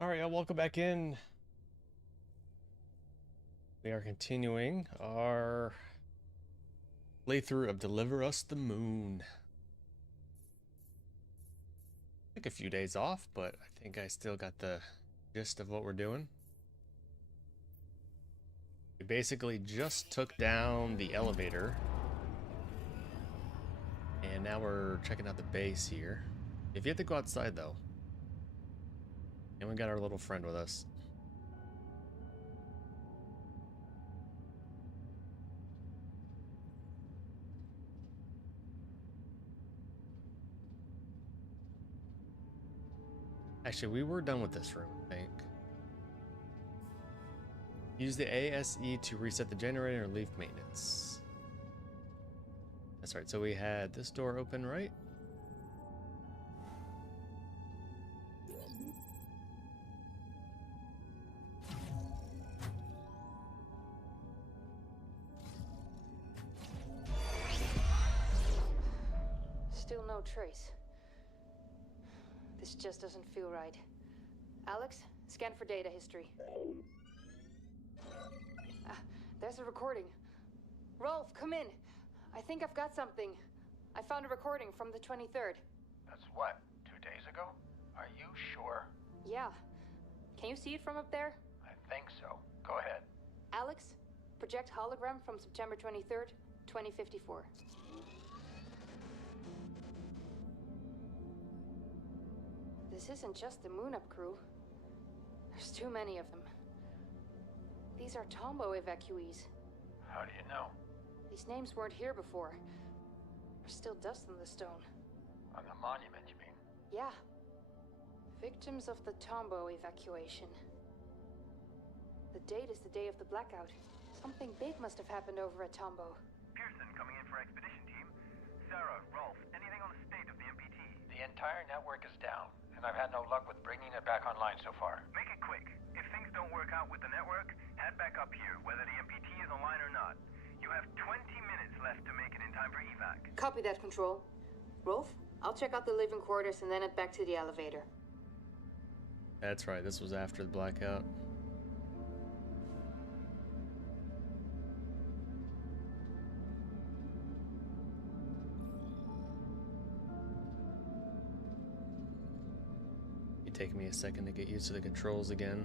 Alright, welcome back in. We are continuing our playthrough of Deliver Us the Moon. Took a few days off, but I think I still got the gist of what we're doing. We basically just took down the elevator. And now we're checking out the base here. If you have to go outside though. And we got our little friend with us. Actually, we were done with this room, I think. Use the ASE to reset the generator and leave maintenance. That's right, so we had this door open, right? Still no trace. This just doesn't feel right. Alex, scan for data history. There's a recording. Rolf, come in. I think I've got something. I found a recording from the 23rd. That's what, 2 days ago? Are you sure? Yeah. Can you see it from up there? I think so. Go ahead. Alex, project hologram from September 23rd, 2054. This isn't just the Moon Up crew. There's too many of them. These are Tombow evacuees. How do you know? These names weren't here before. There's still dust on the stone. On the monument, you mean? Yeah. Victims of the Tombow evacuation. The date is the day of the blackout. Something big must have happened over at Tombow. Pearson coming in for expedition team. Sarah, Rolf, anything on the state of the MPT? The entire network is down, and I've had no luck with bringing it back online so far. Make it quick. If things don't work out with the network, head back up here, whether the MPT is online or not. You have 20 minutes left to make it in time for evac. Copy that, Control. Rolf, I'll check out the living quarters and then head back to the elevator. That's right, this was after the blackout. It's taking me a second to get used to the controls again.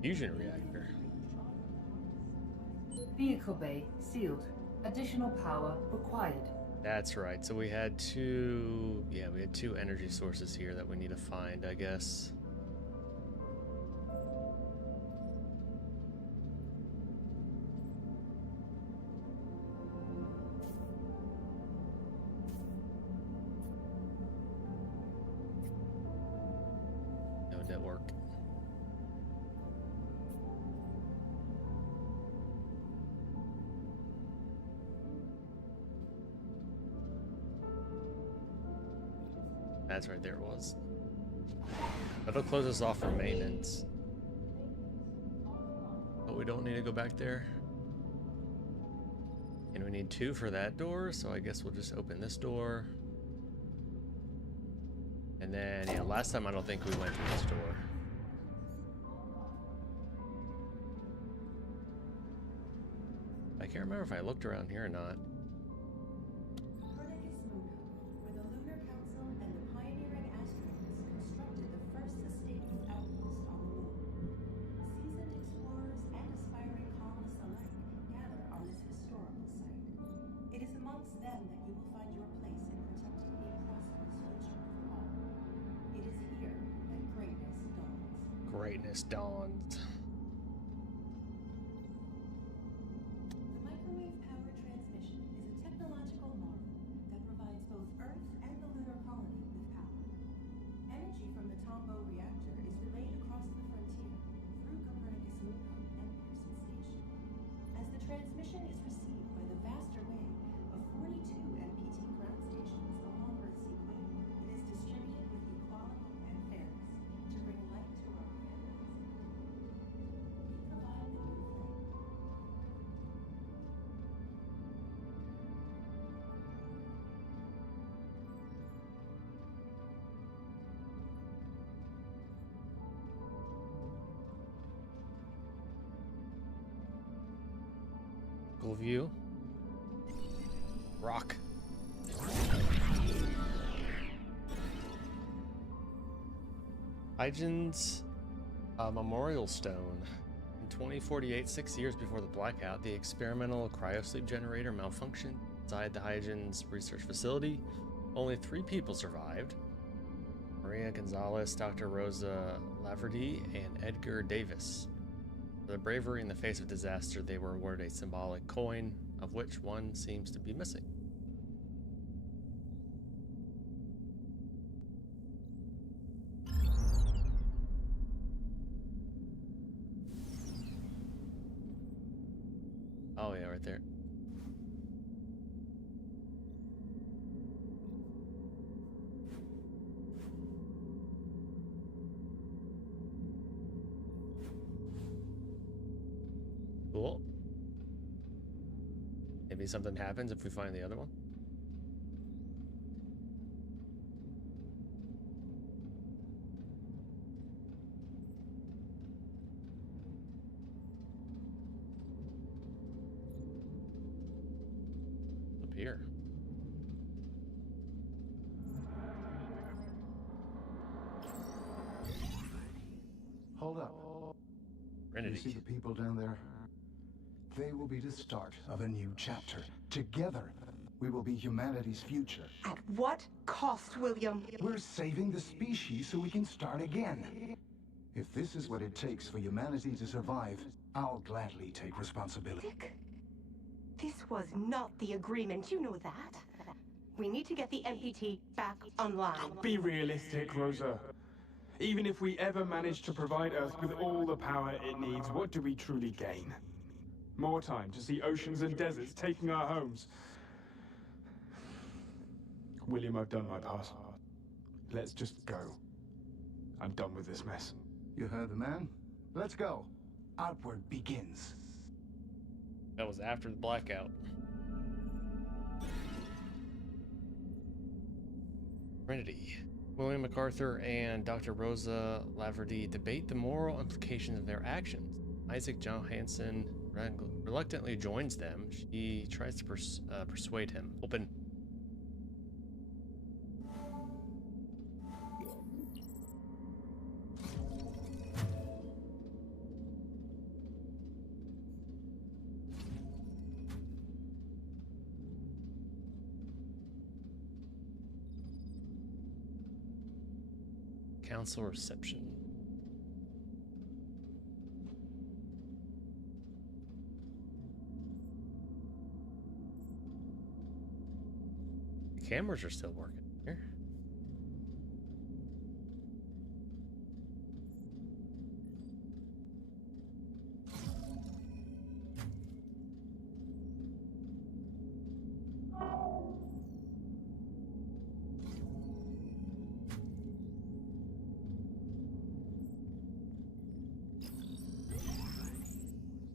Fusion reactor. Vehicle bay sealed. Additional power required. That's right. So we had two energy sources here that we need to find, I guess. No network. That's right, there it was. That'll close us off for maintenance. But we don't need to go back there. And we need 2 for that door, so I guess we'll just open this door. And then, yeah, last time I don't think we went through this door. I can't remember if I looked around here or not. Greatness dawns. The microwave power transmission is a technological marvel that provides both Earth and the lunar colony with power. Energy from the Tombow reactor is relayed across the frontier through Copernicus Moon and Pearson Station. As the transmission is received by the vast array of 42 MPT ground stations along Earth's equator, it is distributed with equality and fairness to bring light to our families. Cool view. Rock. Hygen's memorial stone. In 2048, 6 years before the blackout, the experimental cryosleep generator malfunctioned inside the Hygen's research facility. Only 3 people survived: Maria Gonzalez, Dr. Rosa Laverty, and Edgar Davis. For their bravery in the face of disaster, they were awarded a symbolic coin, of which one seems to be missing. Oh yeah, right there. Cool. Maybe something happens if we find the other one. Up here. Hold up. Trinity. You see the people down there? They will be the start of a new chapter. Together, we will be humanity's future. At what cost, William? We're saving the species so we can start again. If this is what it takes for humanity to survive, I'll gladly take responsibility. Dick, this was not the agreement, you know that. We need to get the MPT back online. Be realistic, Rosa. Even if we ever manage to provide Earth with all the power it needs, what do we truly gain? More time to see oceans and deserts taking our homes. William, I've done my part. Let's just go. I'm done with this mess. You heard the man? Let's go. Outward begins. That was after the blackout. Trinity. William MacArthur and Dr. Rosa Laverty debate the moral implications of their actions. Isaac Johansson reluctantly joins them. She tries to persuade him. Open. Council reception. The cameras are still working here.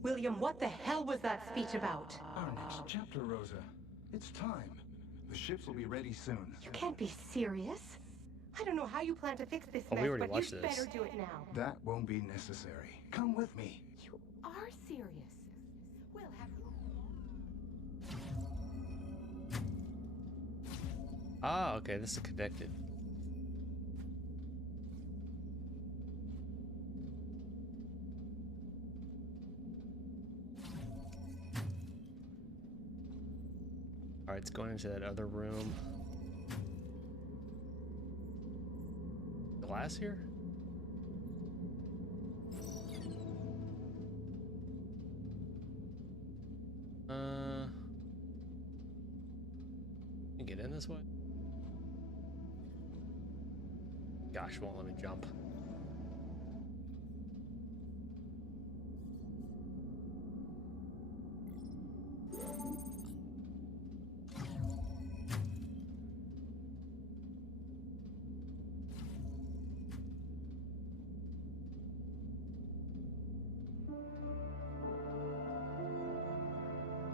William, what the hell was that speech about? Our next chapter, Rosa. It's time. The ships will be ready soon. You can't be serious. I don't know how you plan to fix this Oh, we mess, already but watched you this. better do it now. That won't be necessary. Come with me. You are serious. We'll have... Ah, okay, this is connected. Alright, it's going into that other room. Glass here? Can you get in this way? Gosh, won't let me jump.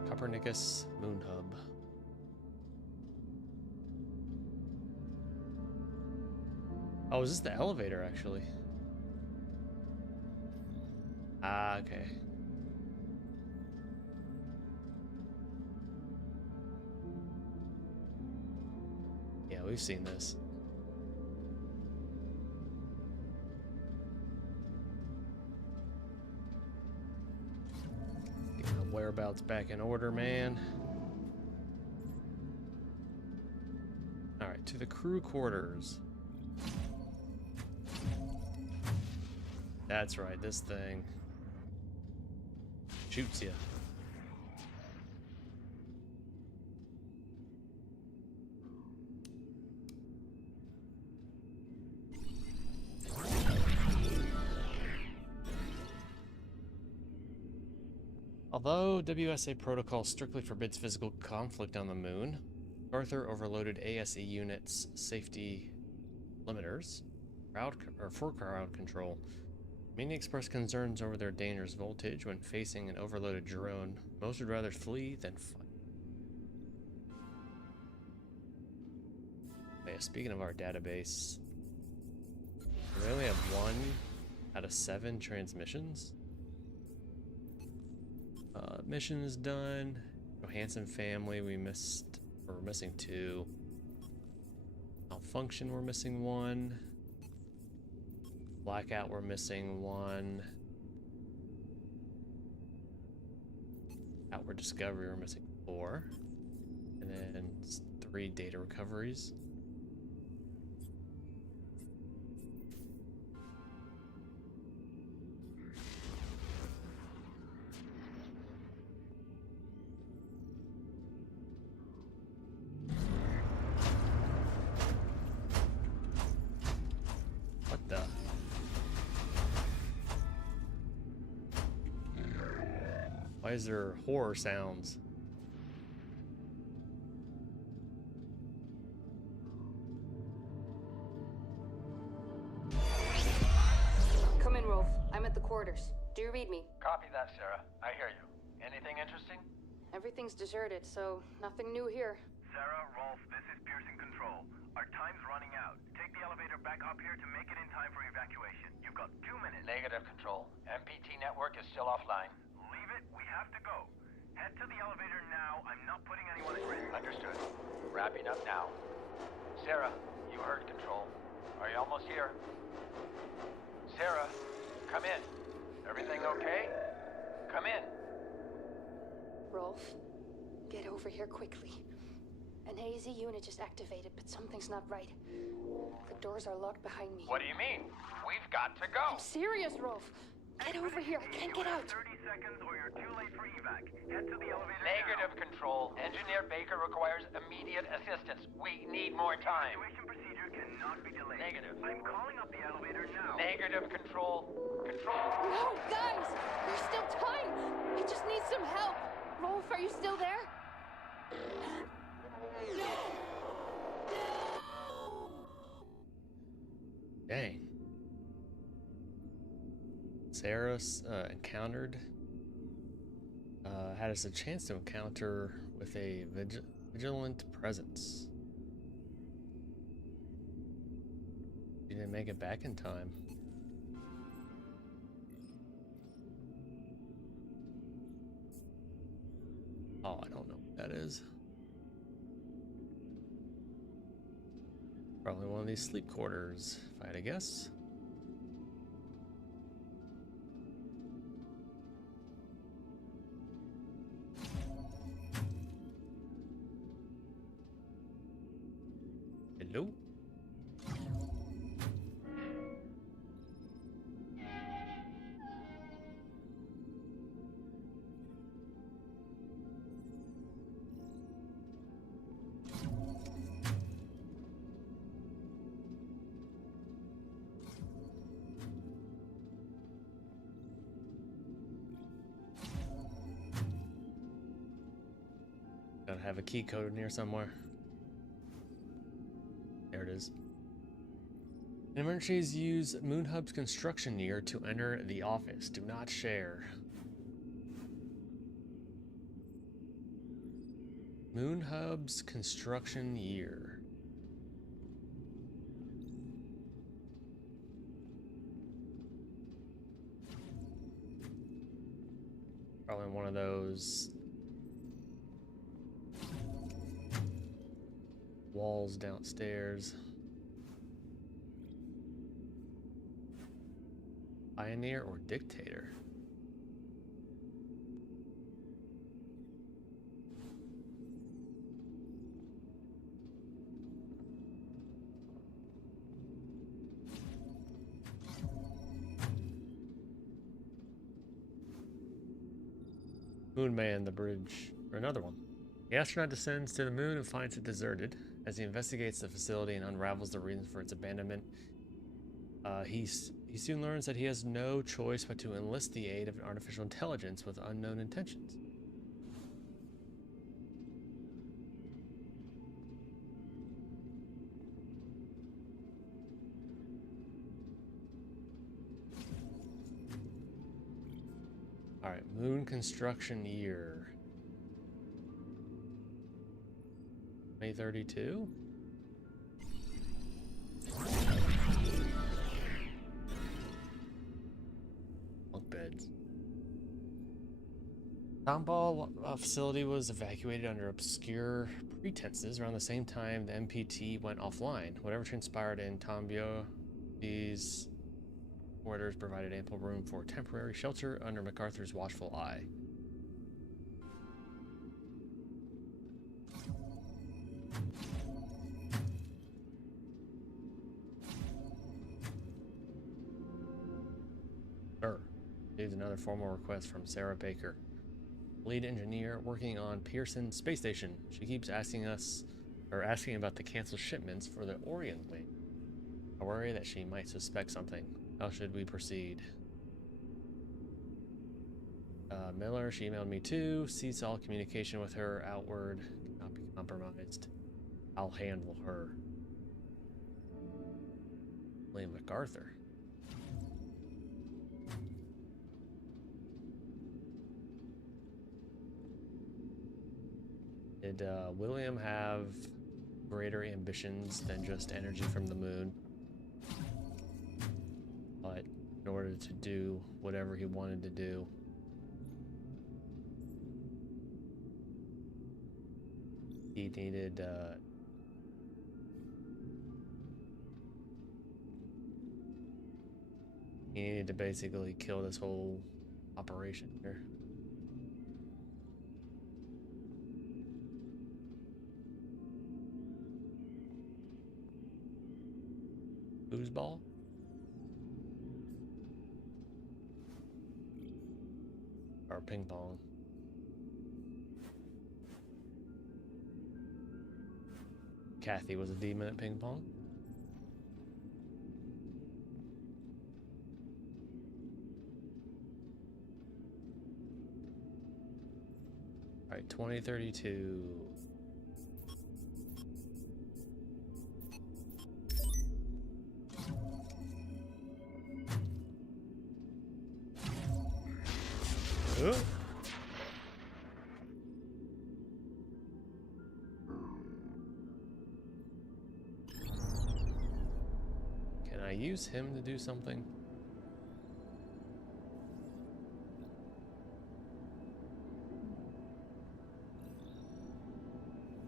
Copernicus Moon Hub. Oh, is this the elevator, actually? Ah, okay. we've seen this. Get my whereabouts back in order, man. Alright, to the crew quarters. That's right, this thing shoots you. Although WSA protocol strictly forbids physical conflict on the moon, Arthur overloaded ASE units' safety limiters for crowd control. Many expressed concerns over their dangerous voltage when facing an overloaded drone. Most would rather flee than fight. Yeah, speaking of our database, we only have 1 out of 7 transmissions. Mission is done. Johansson family, we're missing 2. Malfunction, we're missing 1. Blackout, we're missing 1. Outward discovery, we're missing 4. And then 3 data recoveries. Why is there horror sounds? Come in, Rolf. I'm at the quarters. Do you read me? Copy that, Sarah. I hear you. Anything interesting? Everything's deserted, so nothing new here. Sarah, Rolf, this is Pearson Control. Our time's running out. Take the elevator back up here to make it in time for evacuation. You've got 2 minutes. Negative, Control. MPT network is still offline. Leave it. We have to go. Head to the elevator now. I'm not putting anyone at risk. Understood. Wrapping up now. Sarah, you heard Control. Are you almost here? Sarah, come in. Everything okay? Come in. Rolf, get over here quickly. An AZ unit just activated, but something's not right. The doors are locked behind me. What do you mean? We've got to go. I'm serious, Rolf. Get over here. I can't get out. 30 seconds or you're too late for evac. Head to the elevator Negative, now. Control. Engineer Baker requires immediate assistance. We need more time. Evacuation procedure cannot be delayed. Negative. I'm calling up the elevator now. Negative, Control. Control. No, guys! There's still time! I just need some help! Rolf, are you still there? Dang. Sarah had us a chance to encounter with a vigilant presence. She didn't make it back in time. Oh, I don't know what that is. Probably one of these sleep quarters, if I had to guess. Hello? Gotta have a key code in here somewhere. There it is. In emergencies, use Moon Hub's construction year to enter the office. Do not share. Moon Hub's construction year. Probably one of those Walls downstairs. Pioneer or dictator? Moonman, the bridge, or another one. The astronaut descends to the moon and finds it deserted. As he investigates the facility and unravels the reasons for its abandonment, he soon learns that he has no choice but to enlist the aid of an artificial intelligence with unknown intentions. Alright, moon construction year. 2032? Bunk beds. Tomball facility was evacuated under obscure pretenses around the same time the MPT went offline. Whatever transpired in Tombio, these orders provided ample room for temporary shelter under MacArthur's watchful eye. Here's another formal request from Sarah Baker, lead engineer working on Pearson Space Station. She keeps asking about the canceled shipments for the Orion wing. I worry that she might suspect something. How should we proceed? Miller, she emailed me too. Cease all communication with her. Outward cannot be compromised. I'll handle her. William MacArthur. Did William have greater ambitions than just energy from the moon? But in order to do whatever he wanted to do, he needed to basically kill this whole operation here. Foosball? Or ping pong? Kathy was a demon at ping pong? Alright, 2032. Can I use him to do something?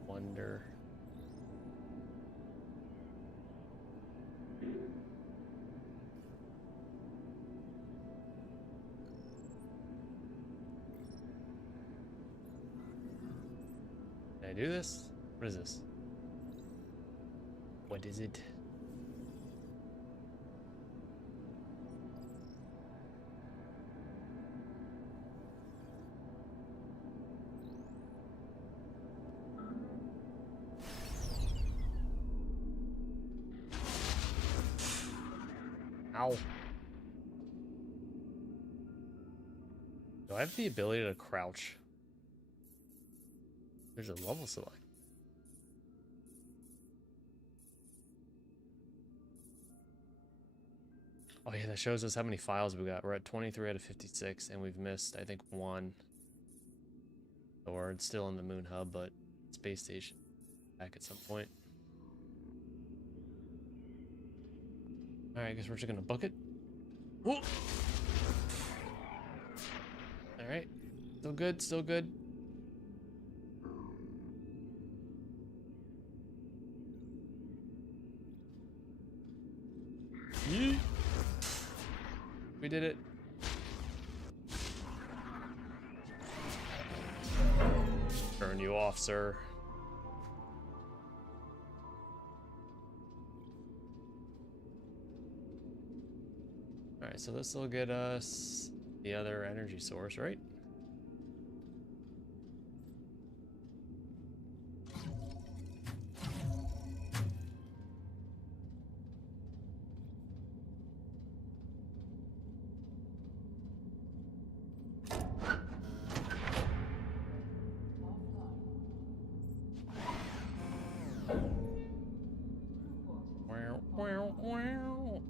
Wonder. Can I do this? What is this? What is it? Ow. Do I have the ability to crouch? There's a level select. Oh yeah, that shows us how many files we got. We're at 23 out of 56, and we've missed, I think, one. Or it's still in the Moon Hub, but space station back at some point. Alright, I guess we're just gonna book it. Whoa! Alright. Still good, still good. Yeet. We did it. Turn you off, sir. Alright, so this will get us the other energy source, right? Wow, wow, wow.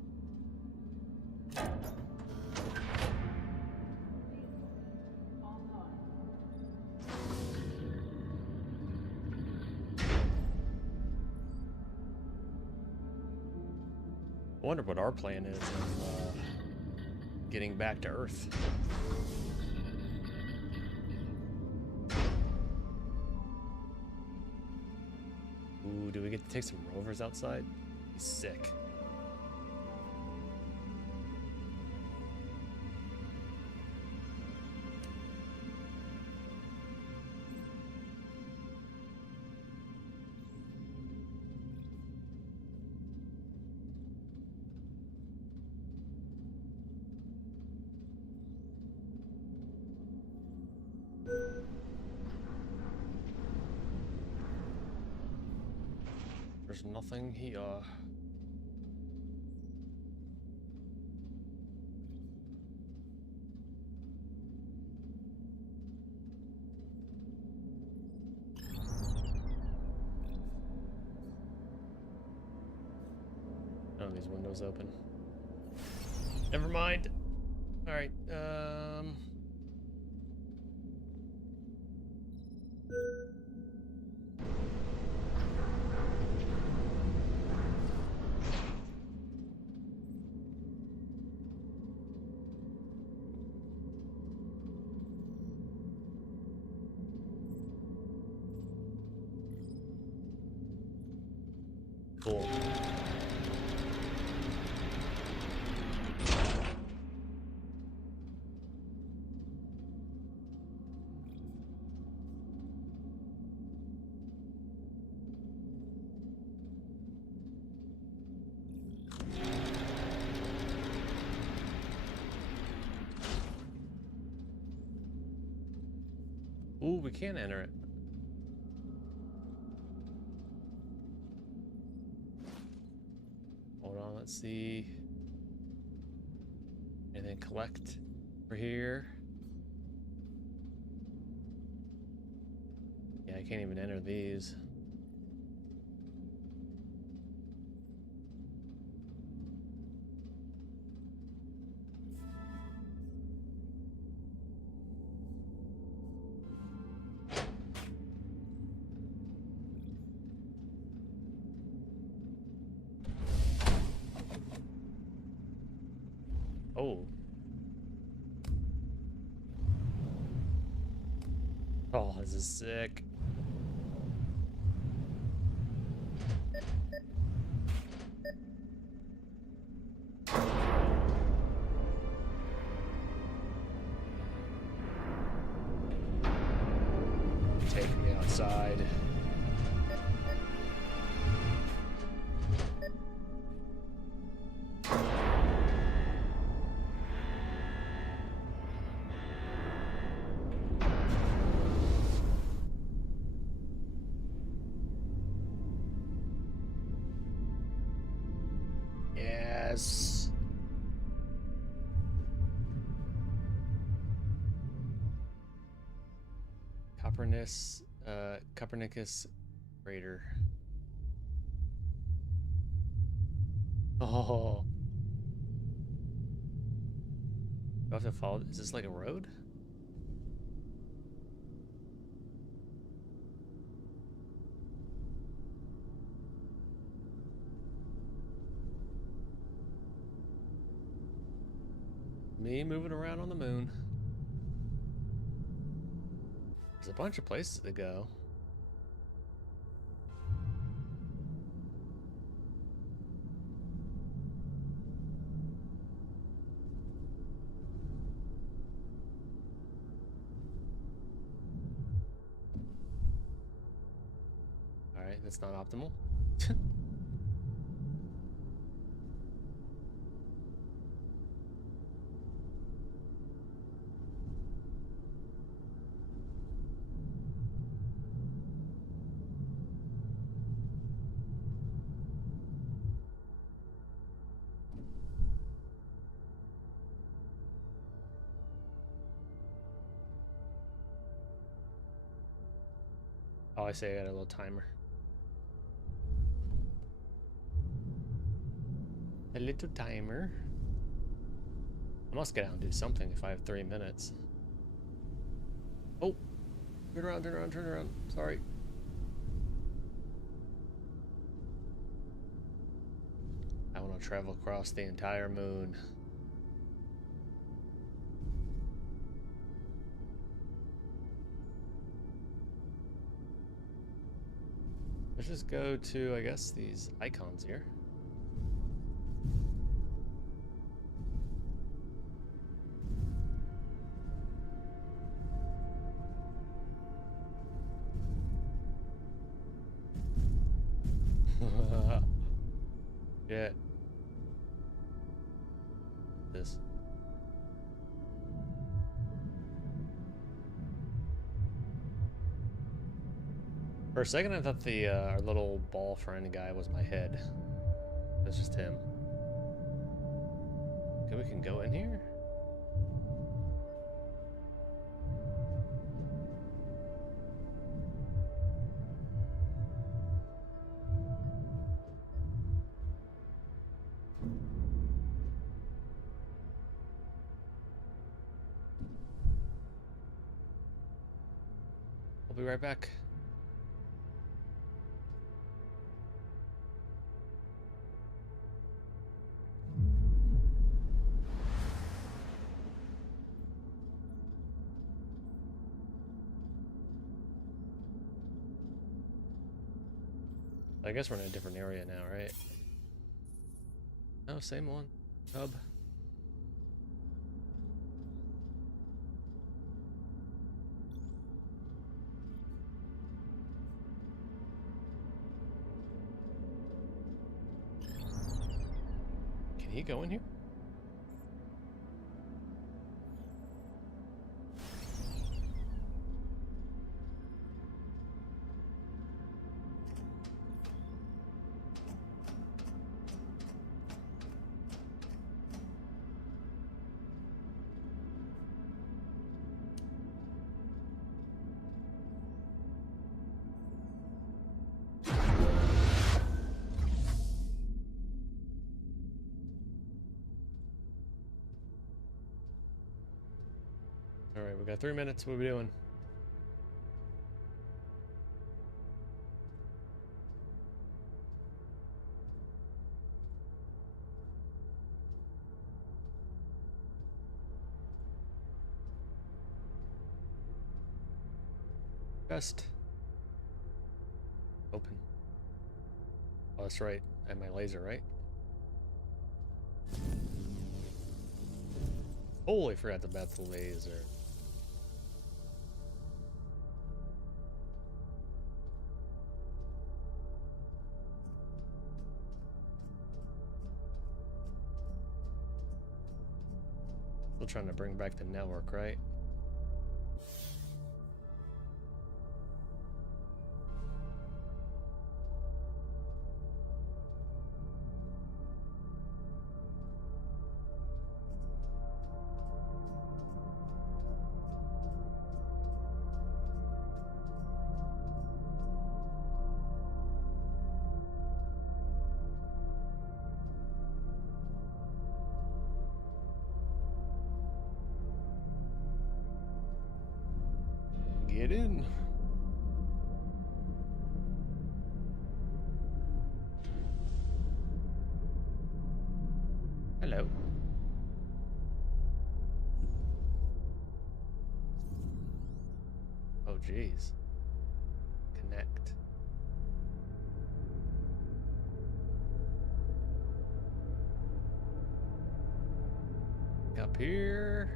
I wonder what our plan is of getting back to Earth. Ooh, do we get to take some rovers outside? He's sick. There's nothing here. Oh, these windows open. Never mind. All right. Cool. Ooh, we can enter it. Hold on, let's see. And then collect for here. Yeah, I can't even enter these. Oh. Oh, this is sick. Take me outside. Yes. Copernicus crater. Oh. Do I have to follow? Is this like a road? Me moving around on the moon. There's a bunch of places to go. that's not optimal. Oh, I say I got a little timer. A little timer. I must get out and do something if I have 3 minutes. Oh! Turn around, turn around, turn around. Sorry. I want to travel across the entire moon. Let's just go to, I guess, these icons here. Yeah. This. For a second, I thought the our little ball friend guy was my head. That's just him. Okay, we can go in here. I'll be right back. I guess we're in a different area now, right? No, same one. Hub. Can he go in here? All right, we got 3 minutes. What are we doing? Best. Open. Oh, that's right. I have my laser, right? Totally forgot about the laser. Still trying to bring back the network, right? Get in. Hello. Oh, geez. Connect. Up here.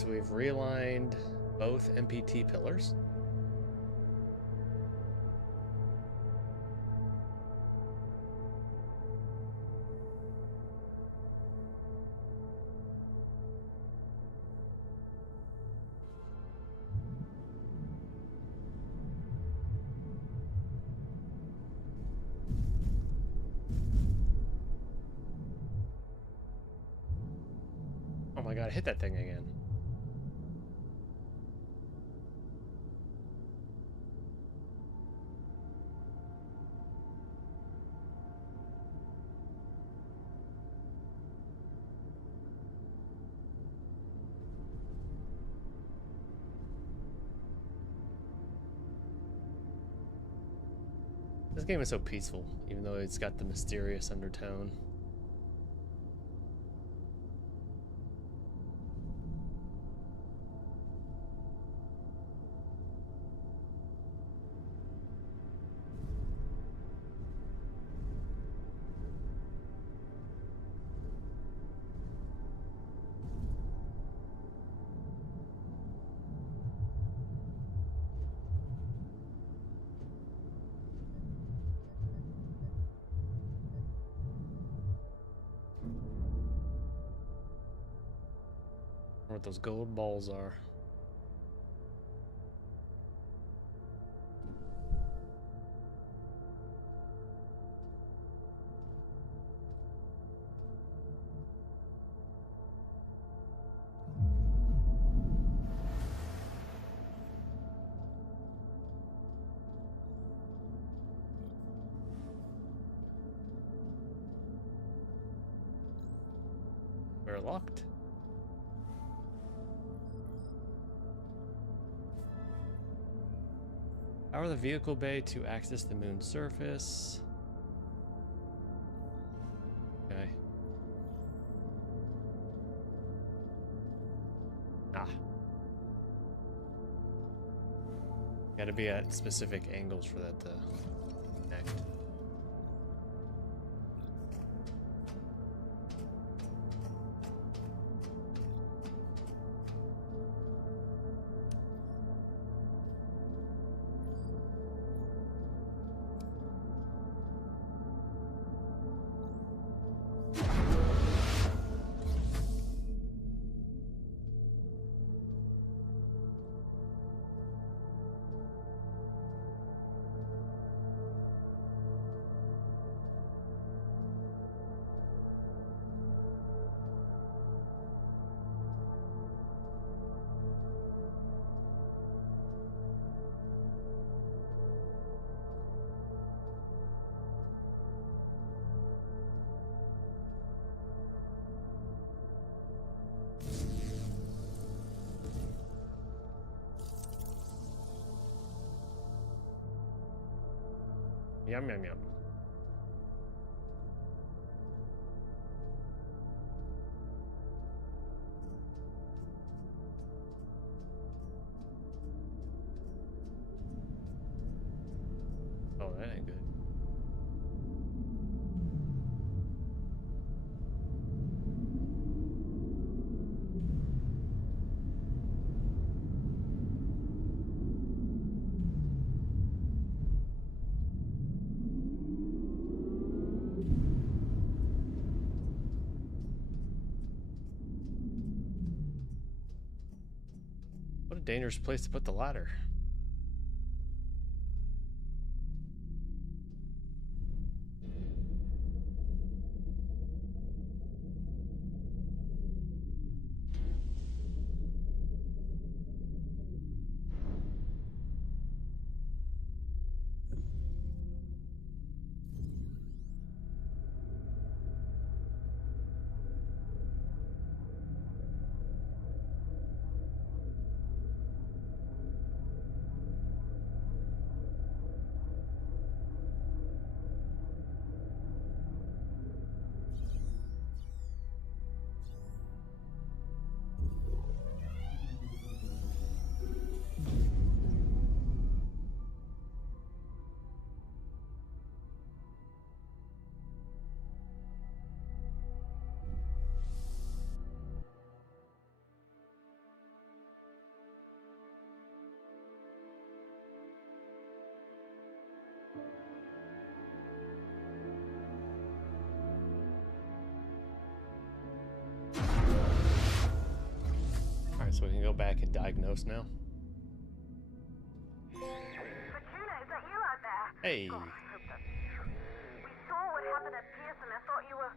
so we've realigned both MPT pillars. Oh my god, I hit that thing again. This game is so peaceful, even though it's got the mysterious undertone. What those gold balls are. We're locked. Power the vehicle bay to access the moon's surface. Okay. Ah. Gotta be at specific angles for that to connect. Yum, yum, yum. Oh, that ain't good. What a dangerous place to put the ladder. So we can go back and diagnose now. Fortuna, is that you out there? Hey. God, I hope that's true. We saw what happened at Pearson. I thought you were...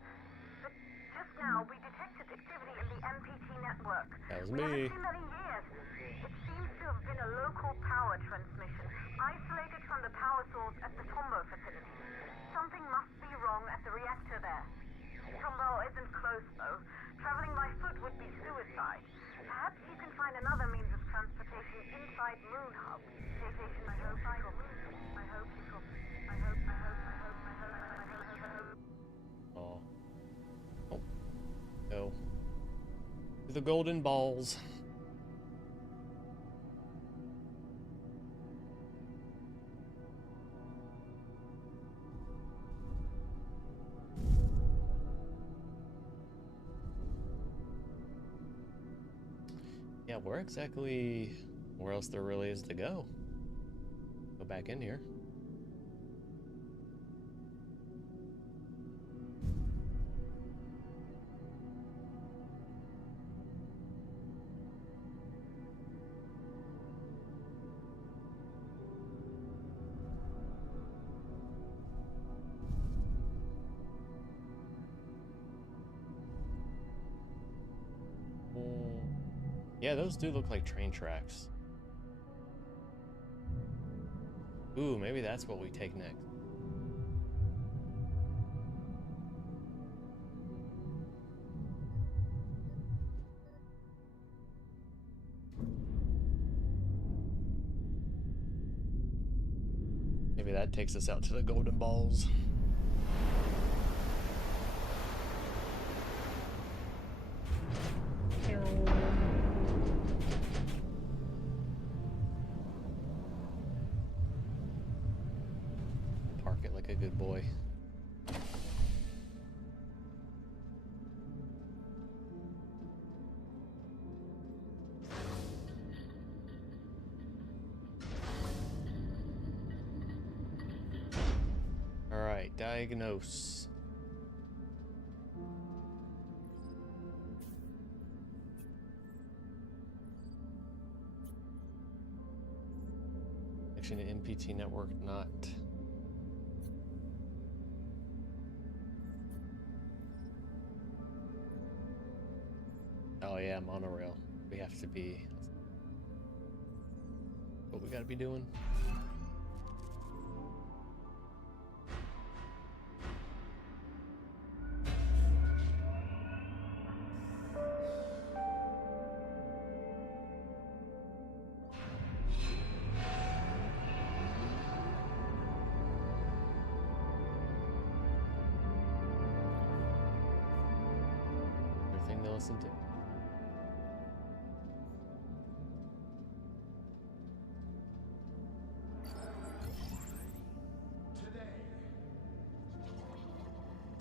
But just now, we detected activity in the MPT network. That was We me. haven't seen that in years. It seems to have been a local power transmission, isolated from the power source at the Tombo facility. Something must be wrong at the reactor there. Tombo isn't close, though. Traveling by foot would be suicide. Perhaps you can find another means of transportation inside Moon Hub. I hope I hope you copy. I hope. Oh. Oh. Go. To the golden balls. Yeah, where else there really is to go? Go back in here. Yeah, those do look like train tracks. Ooh, maybe that's what we take next. Maybe that takes us out to the golden balls. Park it like a good boy. All right, diagnose. Actually, an MPT network, not. Oh yeah, monorail. We have to be. What we gotta be doing? Everything to listen to.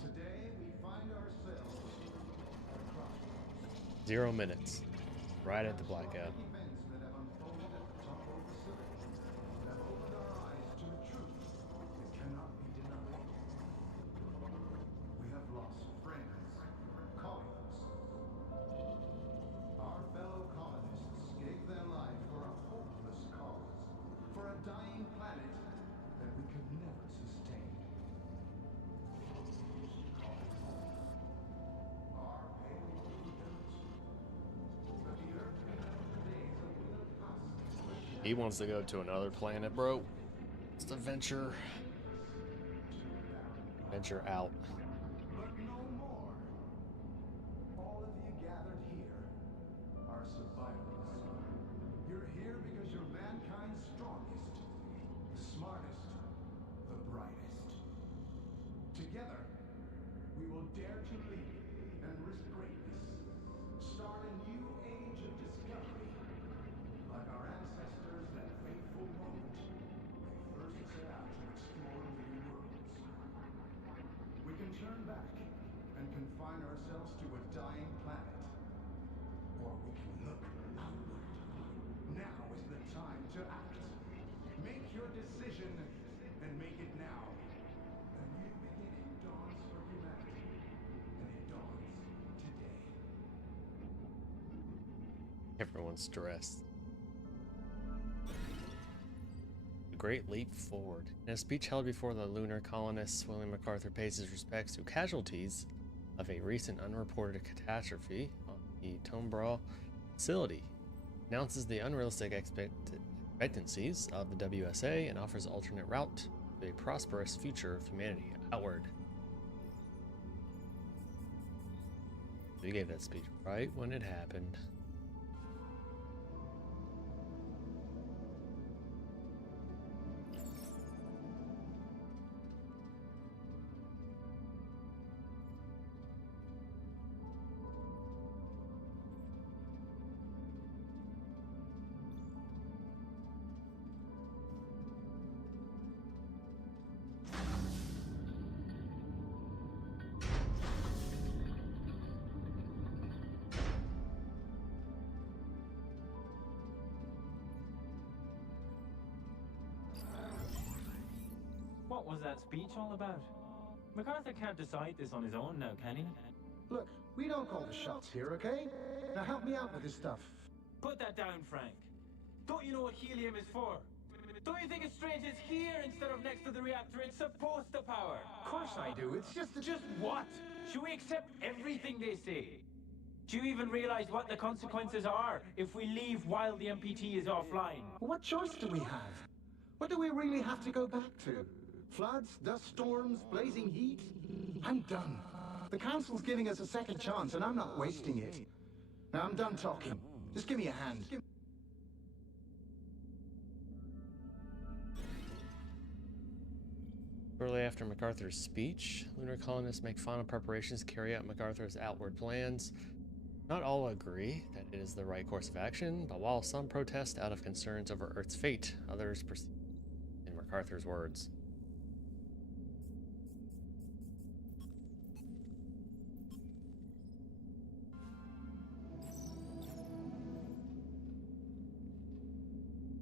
Today we find ourselves at a crossroads. 0 minutes. Right at the blackout. Events that have unfolded at the Tombo facility have opened our eyes to a truth that cannot be denied. We have lost friends, colleagues. Our fellow colonists gave their life for a hopeless cause, for a dying planet that we could never sustain. Our pale heroes. But the Earth we know today is a wheeled husk. He wants to go to another planet, bro. It's the venture out. But no more. All of you gathered here are survivors. You're here because you're mankind's strongest, the smartest, the brightest. Together, we will dare to lead and risk greatness. Start a new age of discovery. Like our ancestors that fateful moment they first set out to explore new worlds. We can turn back and confine ourselves to a dying planet. Or we can look outward. Now is the time to act. Make your decision and make it now. A new beginning dawns for humanity, and it dawns today. Everyone's stressed. A great leap forward. In a speech held before the lunar colonists, William MacArthur pays his respects to casualties of a recent unreported catastrophe on the Tombra facility. Announces the unrealistic expectancies of the WSA and offers an alternate route to a prosperous future of humanity. Outward. He gave that speech right when it happened. What was that speech all about? MacArthur can't decide this on his own now, can he? Look, we don't call the shots here, okay? Now help me out with this stuff. Put that down, Frank. Don't you know what helium is for? Don't you think it's strange it's here instead of next to the reactor it's supposed to power? Of course I do. It's just that... Just what? Should we accept everything they say? Do you even realize what the consequences are if we leave while the MPT is offline? What choice do we have? What do we really have to go back to? Floods, dust storms, blazing heat? I'm done. The Council's giving us a second chance, and I'm not wasting it. Now I'm done talking. Just give me a hand. Shortly after MacArthur's speech, lunar colonists make final preparations to carry out MacArthur's outward plans. Not all agree that it is the right course of action, but while some protest out of concerns over Earth's fate, others proceed in MacArthur's words.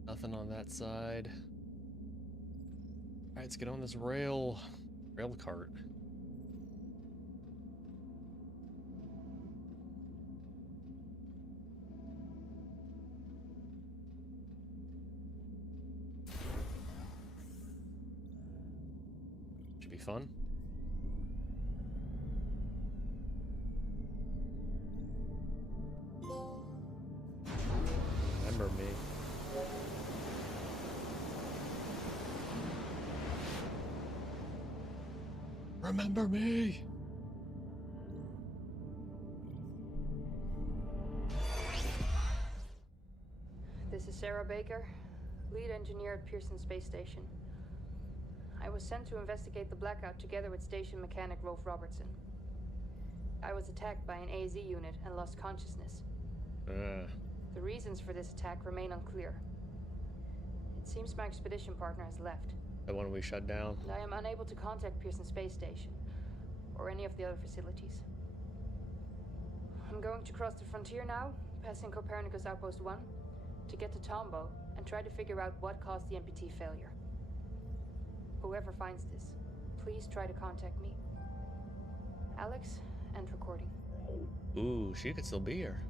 Nothing on that side. Alright, let's get on this rail cart. Should be fun. Remember me. Remember me! This is Sarah Baker, lead engineer at Pearson Space Station. I was sent to investigate the blackout together with station mechanic Rolf Robertson. I was attacked by an AZ unit and lost consciousness. The reasons for this attack remain unclear. It seems my expedition partner has left. The one we shut down. And I am unable to contact Pearson Space Station, or any of the other facilities. I'm going to cross the frontier now, passing Copernicus Outpost 1, to get to Tombo, and try to figure out what caused the MPT failure. Whoever finds this, please try to contact me. Alex, end recording. Ooh, she could still be here.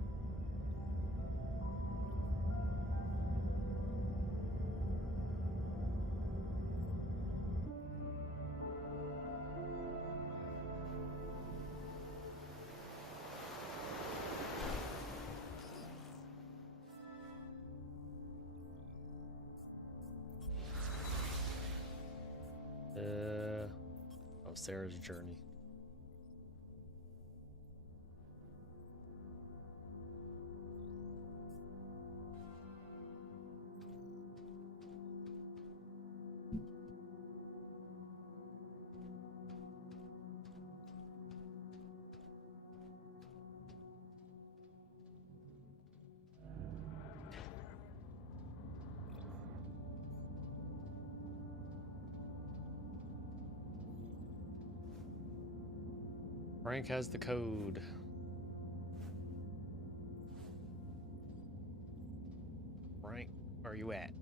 Sarah's journey. Frank has the code. Frank, where are you at?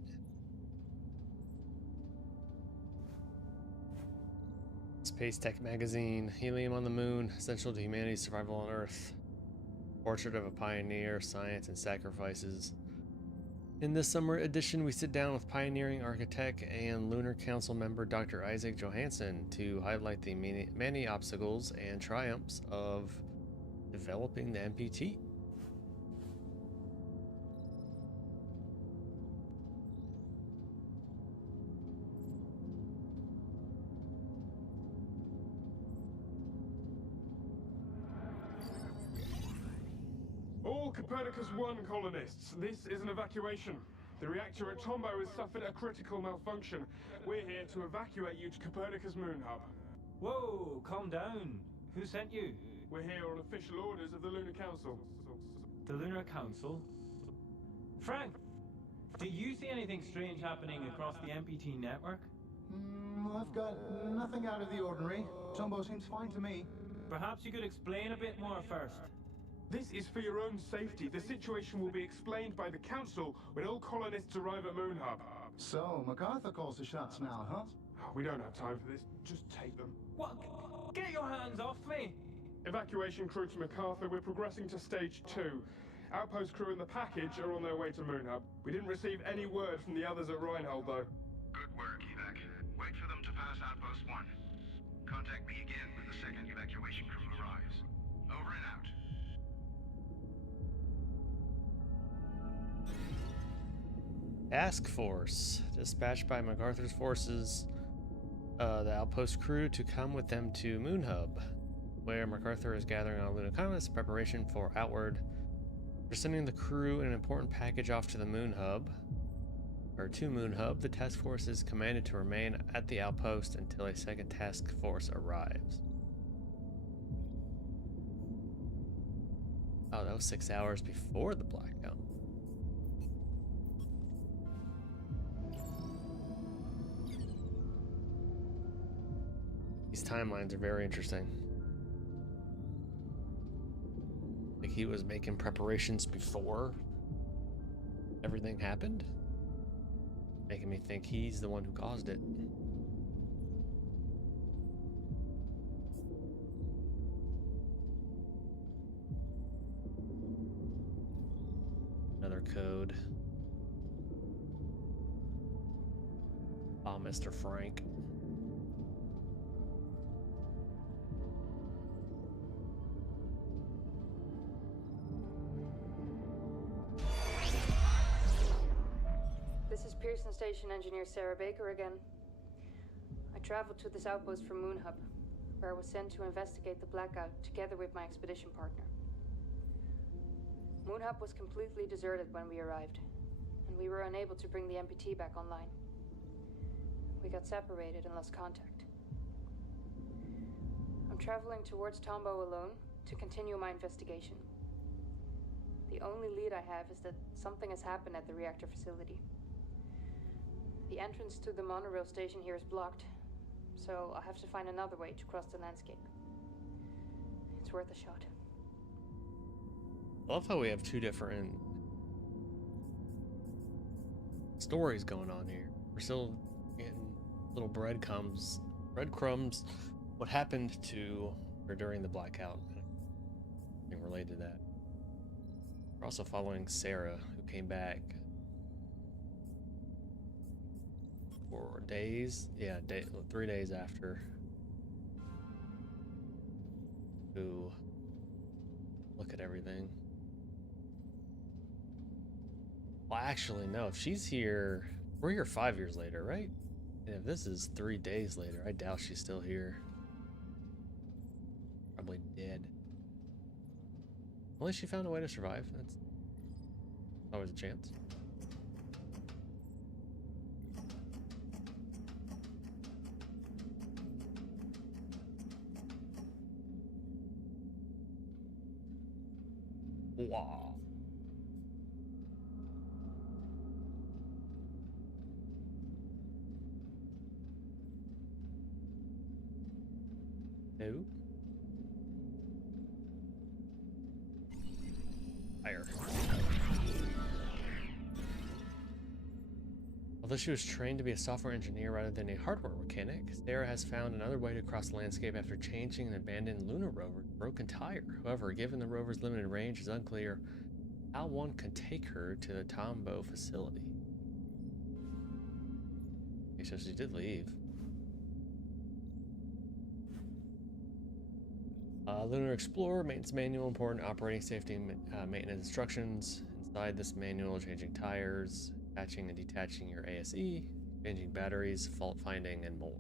Space Tech Magazine. Helium on the moon, essential to humanity's survival on Earth. Portrait of a Pioneer, Science and Sacrifices. In this summer edition, we sit down with pioneering architect and Lunar Council member Dr. Isaac Johansson to highlight the many obstacles and triumphs of developing the MPT. All Copernicus 1 colonists, this is an evacuation. The reactor at Tombow has suffered a critical malfunction. We're here to evacuate you to Copernicus Moon Hub. Whoa, calm down. Who sent you? We're here on official orders of the Lunar Council. The Lunar Council? Frank, do you see anything strange happening across the MPT network? I've got nothing out of the ordinary. Tombow seems fine to me. Perhaps you could explain a bit more first. This is for your own safety. The situation will be explained by the Council when all colonists arrive at Moon Hub. So, MacArthur calls the shots now, huh? We don't have time for this. Just take them. What? Get your hands off me! Evacuation crew to MacArthur. We're progressing to stage 2. Outpost crew and the package are on their way to Moon Hub. We didn't receive any word from the others at Reinhold, though. Good work, Evac. Wait for them to pass Outpost 1. Contact me again when the second evacuation crew arrives. Over and out. Task Force, dispatched by MacArthur's forces, the outpost crew to come with them to Moon Hub, where MacArthur is gathering on Lunar Compass preparation for outward. We're sending the crew an important package off to the Moon Hub, or to Moon Hub. The task force is commanded to remain at the outpost until a second task force arrives. Oh, that was 6 hours before the blackout. These timelines are very interesting. Like he was making preparations before everything happened, making me think he's the one who caused it. Another code. Ah, Mr. Frank. This is Pearson Station Engineer Sarah Baker again. I traveled to this outpost from Moon Hub, where I was sent to investigate the blackout together with my expedition partner. Moon Hub was completely deserted when we arrived, and we were unable to bring the MPT back online. We got separated and lost contact. I'm traveling towards Tombow alone to continue my investigation. The only lead I have is that something has happened at the reactor facility. The entrance to the monorail station here is blocked, so I'll have to find another way to cross the landscape. It's worth a shot. I love how we have two different stories going on here. We're still getting little breadcrumbs, what happened to or during the blackout, and related to that. We're also following Sarah, who came back 4 days, 3 days after, to look at everything. Well, actually, no, if she's here, we're here 5 years later, right? And if this is 3 days later, I doubt she's still here. Probably dead. Unless she found a way to survive. That's always a chance. Wow. No. Fire. Although she was trained to be a software engineer rather than a hardware mechanic, Sarah has found another way to cross the landscape after changing an abandoned lunar rover's broken tire. However, given the rover's limited range, it's unclear how one can take her to the Tombow facility. Okay, so she did leave. Lunar Explorer, maintenance manual, important operating safety maintenance instructions. Inside this manual, changing tires, attaching and detaching your ASE, changing batteries, fault finding, and more.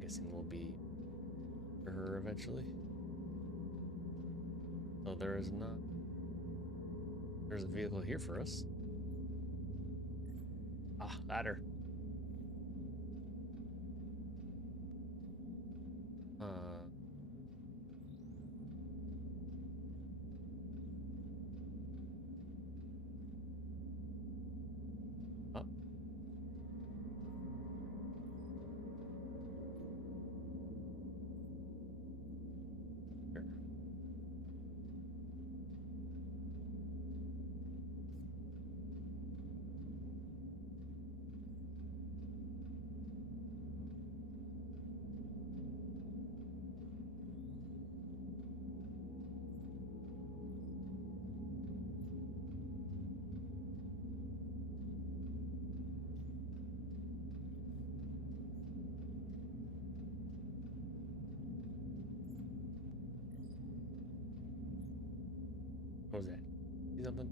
Guessing we'll be for her eventually. Oh, there is not. There's a vehicle here for us. Ah, ladder. Up. Here. What was that? See something?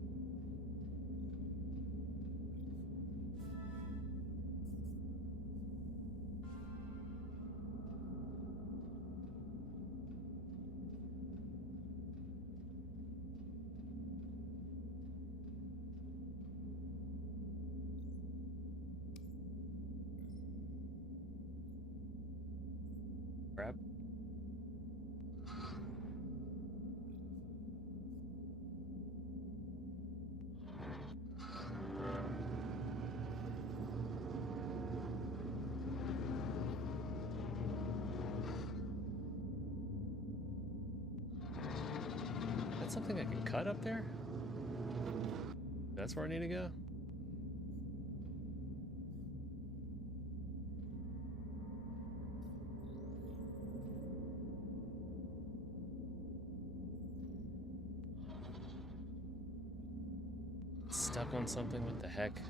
Grab. That's something I can cut up there? That's where I need to go? Stuck on something? What the heck?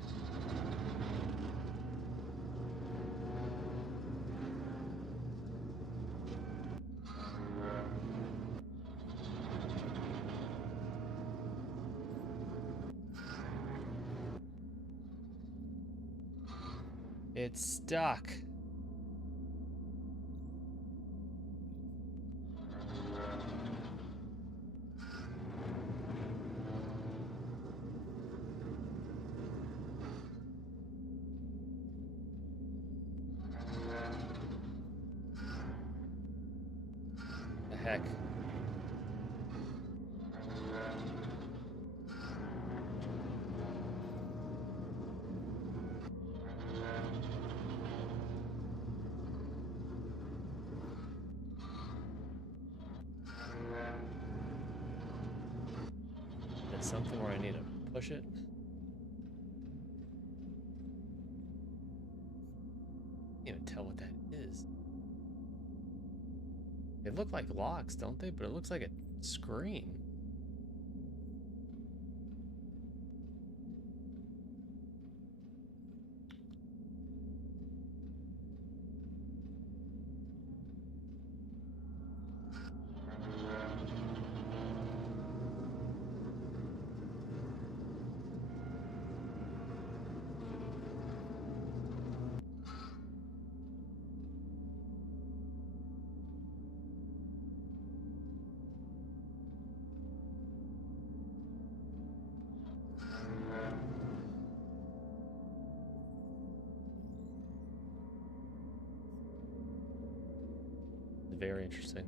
It's stuck. The heck? There's something where I need to push it. Can't even tell what that is. They look like locks, don't they? But it looks like a screen. Very interesting.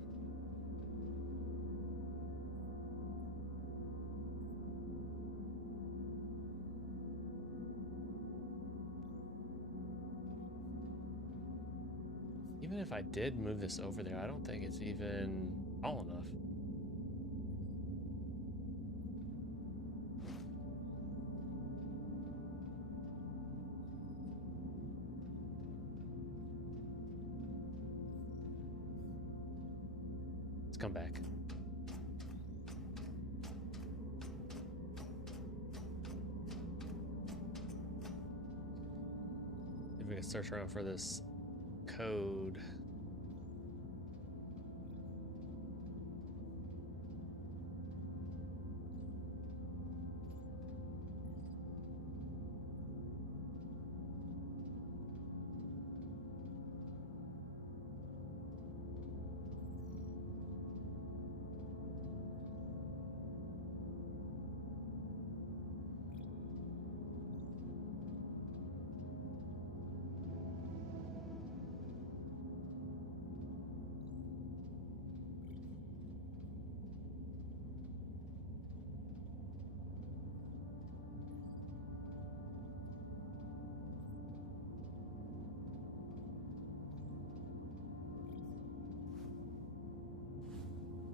Even if I did move this over there, I don't think it's even tall enough. come back. If we can search around for this code.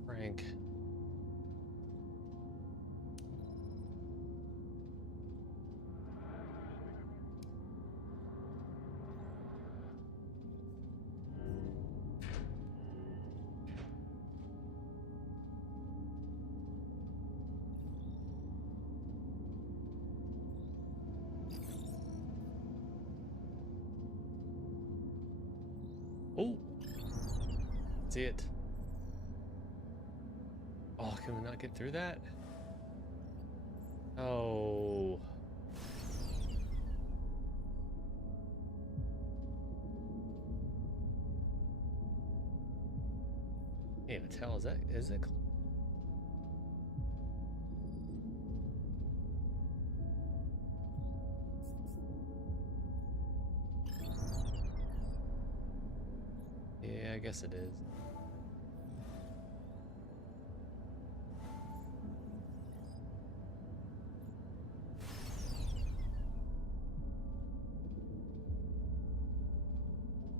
Frank. Oh, see it. Oh, can we not get through that? Oh. Can't even tell. Is it? Yeah, I guess it is.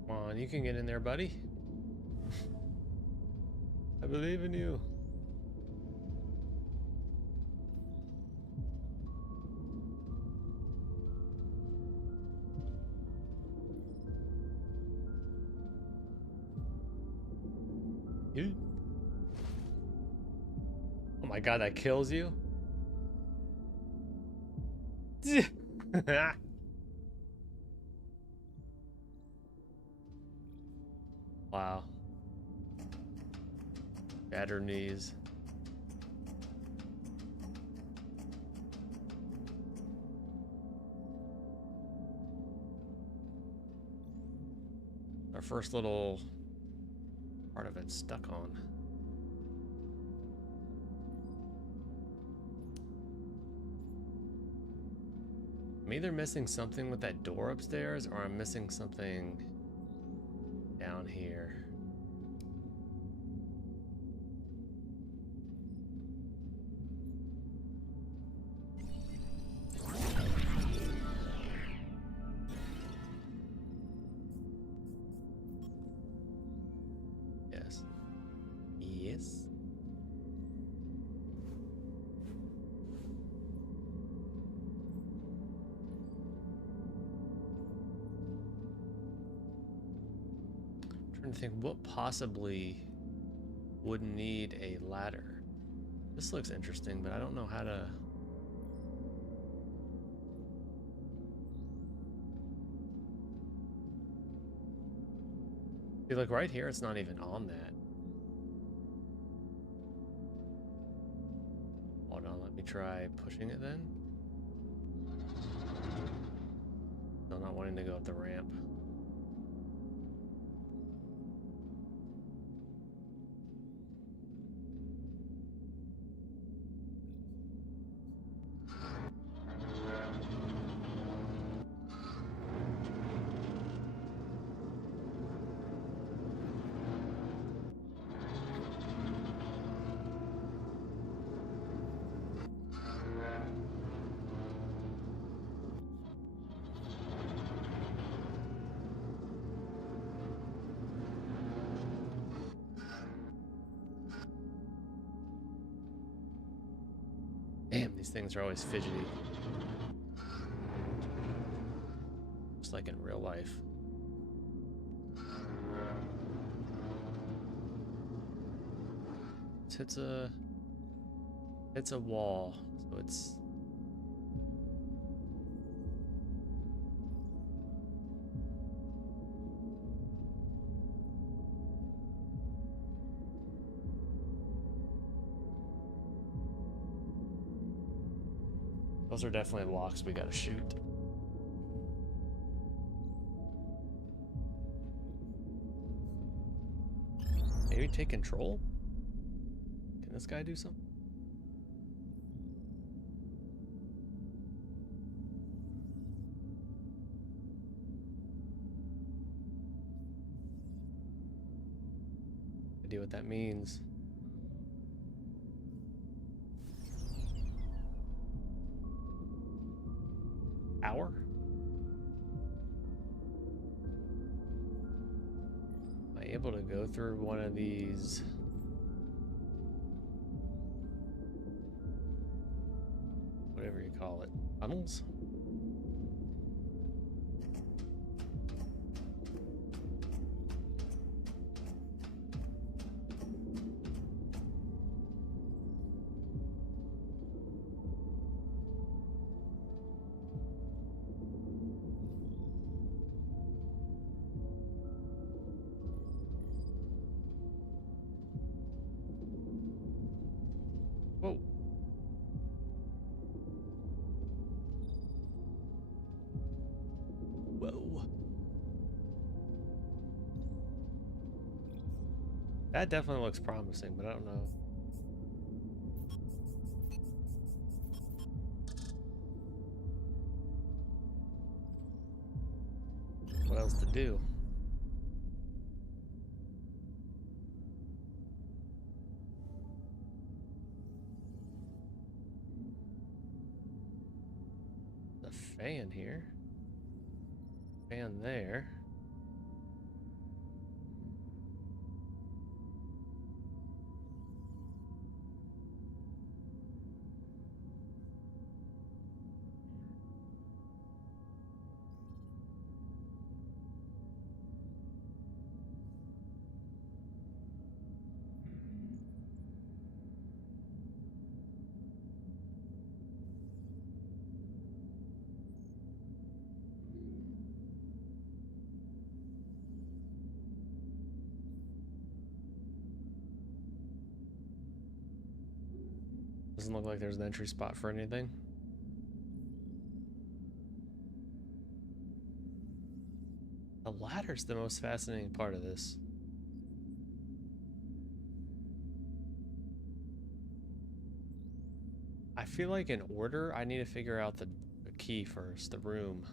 Come on, you can get in there, buddy. I believe in you. You. Oh my god, that kills you. Wow. Bad her knees. Our first little part of it stuck on. I'm either missing something with that door upstairs or I'm missing something down here. Yes. Yes. Trying to think what possibly would need a ladder. This looks interesting, but I don't know how to. See, like right here, it's not even on that. Hold on, let me try pushing it then. Still not wanting to go up the ramp. Damn, these things are always fidgety. Just like in real life. it hits a wall, so it's those are definitely locks we gotta shoot. Maybe take control? Can this guy do something? Idea what that means. Power? Am I able to go through one of these? Whatever you call it. Tunnels? Whoa. Whoa. That definitely looks promising, but I don't know. What else to do? The fan here. Fan there. Doesn't look like there's an entry spot for anything. The ladder's the most fascinating part of this. I feel like in order, I need to figure out the key first, the room.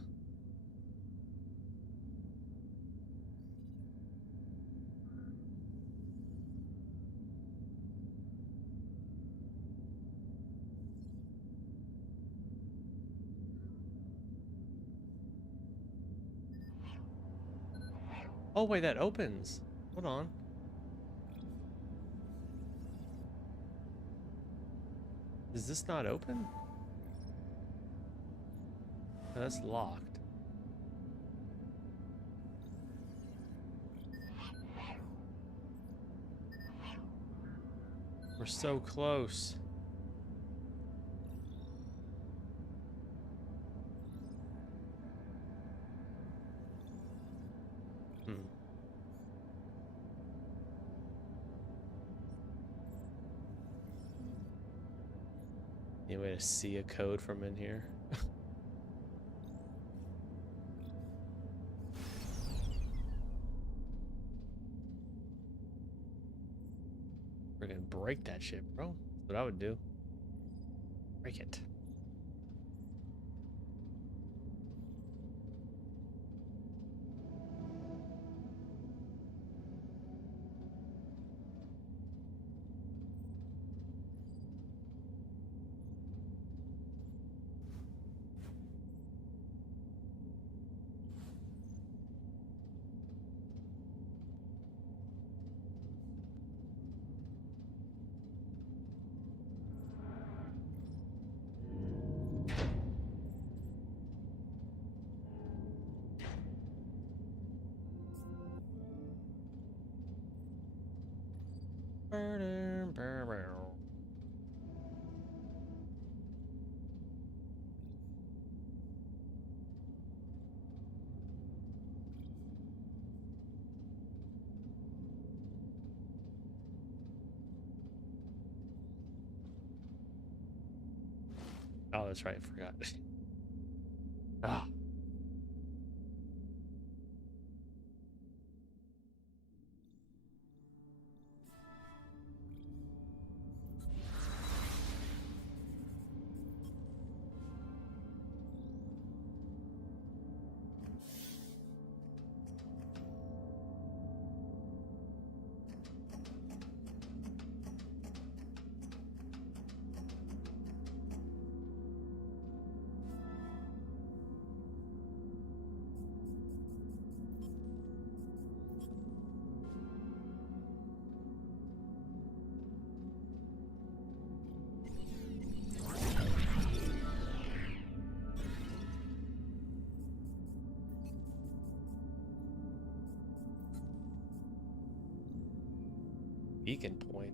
Oh wait, that opens. Hold on. Is this not open? No, that's locked. We're so close. Any way to see a code from in here? We're gonna break that shit, bro. That's what I would do. Break it. Oh, that's right. I forgot. Ah. Beacon point.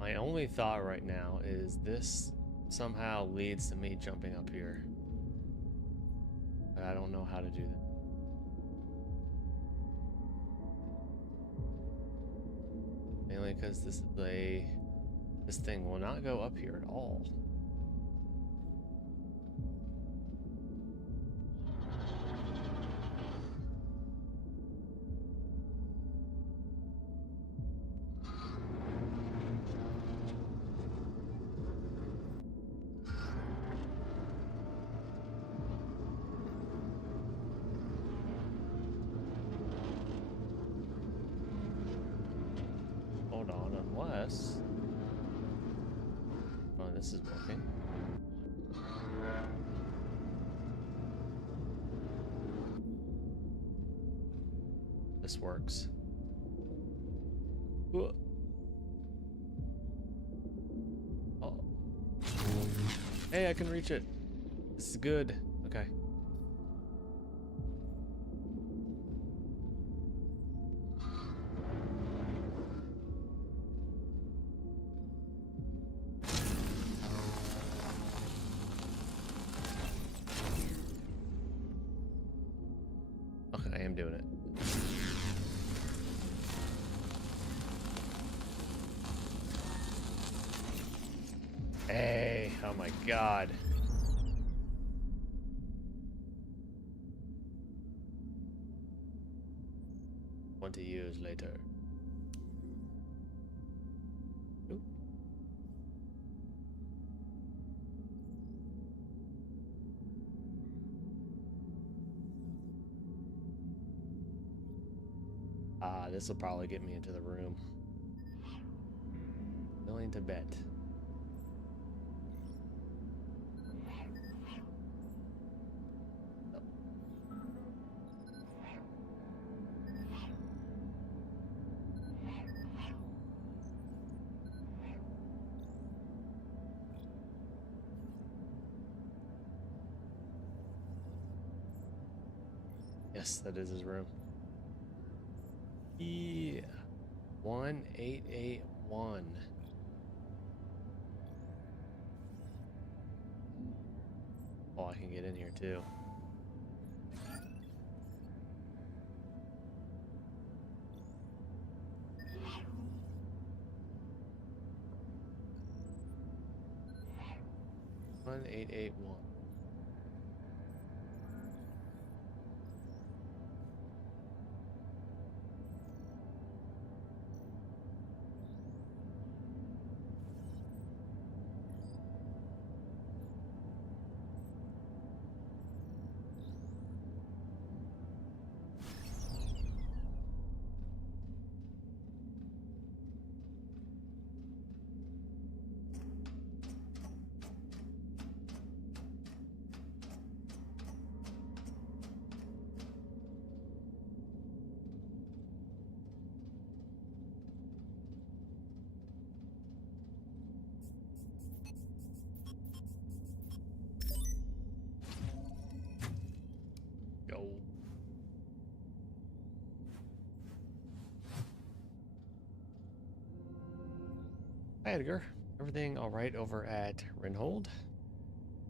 My only thought right now is this somehow leads to me jumping up here. But I don't know how to do that. Mainly because this thing will not go up here at all. Hold on, unless... Oh, this is working. This works. Whoa. Oh. Hey, I can reach it. This is good. Okay. Okay, I am doing it. Hey, oh my god. Want to use later. Oop. Ah, this will probably get me into the room. Willing to bet. Yes, that is his room. Yeah. 1881. Oh, I can get in here too. One 881. Go. Hi, Edgar. Everything all right over at Rinhold?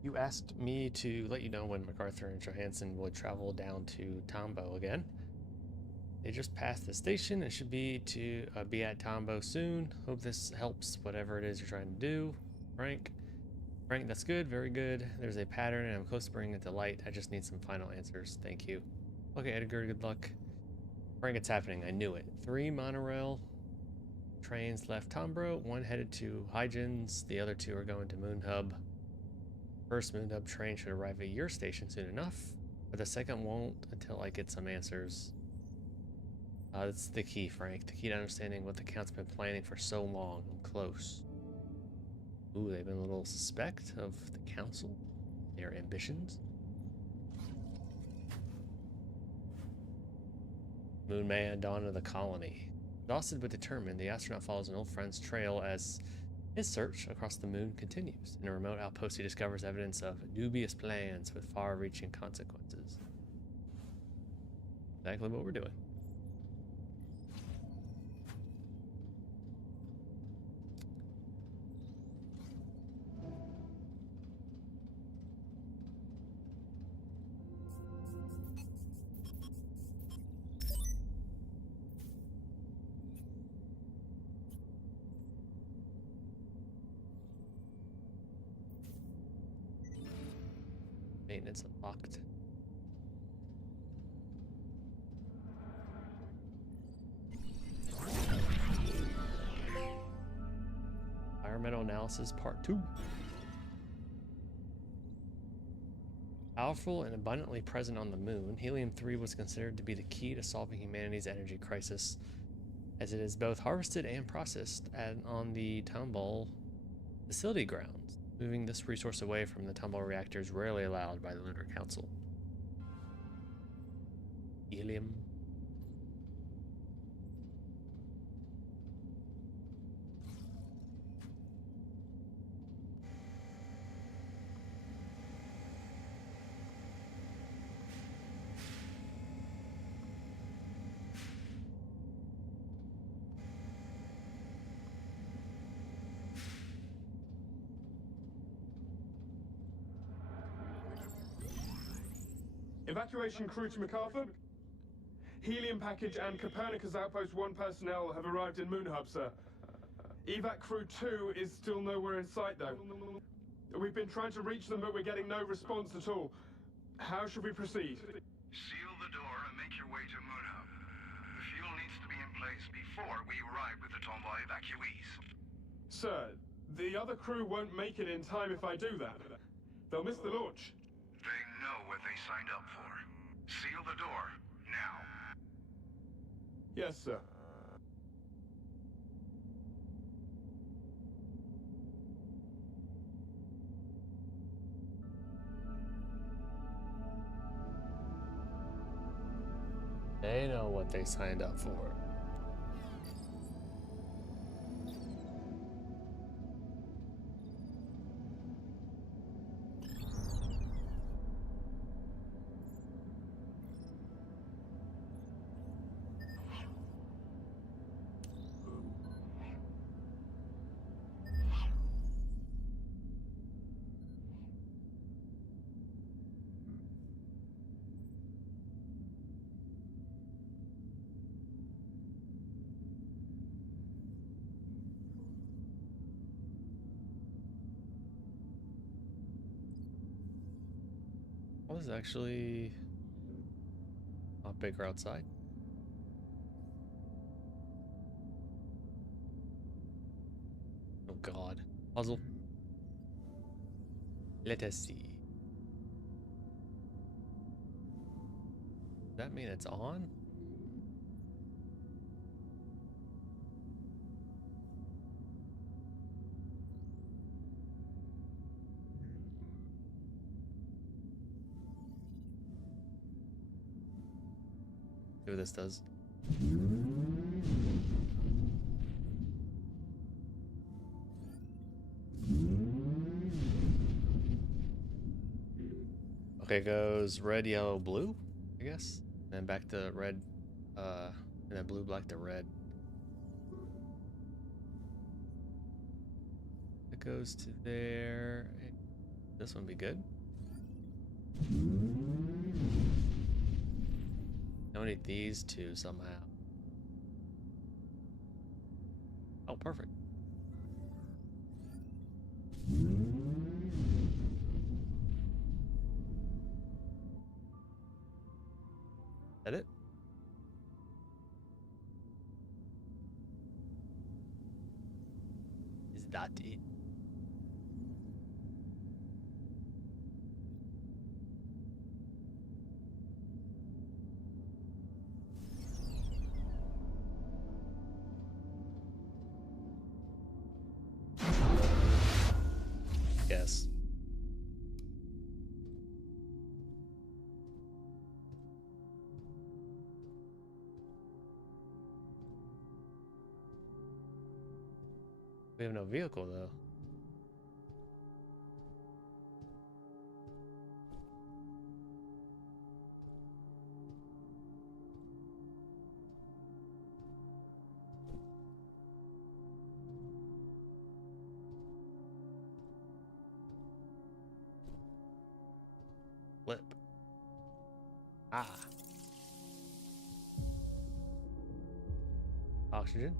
You asked me to let you know when MacArthur and Johansson would travel down to Tombo again. They just passed the station and should be at Tombo soon. Hope this helps whatever it is you're trying to do. Frank, that's good, very good. There's a pattern and I'm close to bringing it to light. I just need some final answers. Thank you. Okay, Edgar, good luck. Frank, it's happening. I knew it. 3 monorail trains left Tombro. 1 headed to Huygens. The other 2 are going to Moon Hub. First Moon Hub train should arrive at your station soon enough, but the second won't until I get some answers. That's the key, Frank. The key to understanding what the Count's been planning for so long. I'm close. Ooh, they've been a little suspect of the Council. Their ambitions. Moon Man, dawn of the colony. Exhausted but determined, the astronaut follows an old friend's trail as his search across the moon continues. In a remote outpost, he discovers evidence of dubious plans with far-reaching consequences. Exactly what we're doing. Maintenance unlocked. Environmental analysis part 2. Powerful and abundantly present on the moon, helium-3 was considered to be the key to solving humanity's energy crisis, as it is both harvested and processed on the Tomball facility grounds. Moving this resource away from the Tomball reactor is rarely allowed by the Lunar Council. Helium. Evacuation crew to MacArthur. Helium package and Copernicus Outpost 1 personnel have arrived in Moon Hub, sir. Evac crew 2 is still nowhere in sight, though. We've been trying to reach them, but we're getting no response at all. How should we proceed? Seal the door and make your way to Moon Hub. The fuel needs to be in place before we arrive with the Tomboy evacuees. Sir, the other crew won't make it in time if I do that. They'll miss the launch. They know what they signed up for. Seal the door, now. Yes, sir. They know what they signed up for. Oh, this is actually a lot bigger outside. Oh God. Puzzle. Let us see. Does that mean it's on? See what this does. Okay, it goes red, yellow, blue, I guess. And then back to red, and then blue, black to red. It goes to there. This one be good. I need these two somehow. Oh, perfect. That it? Is that it? Yes. We have no vehicle though. Flip. Ah. Oxygen.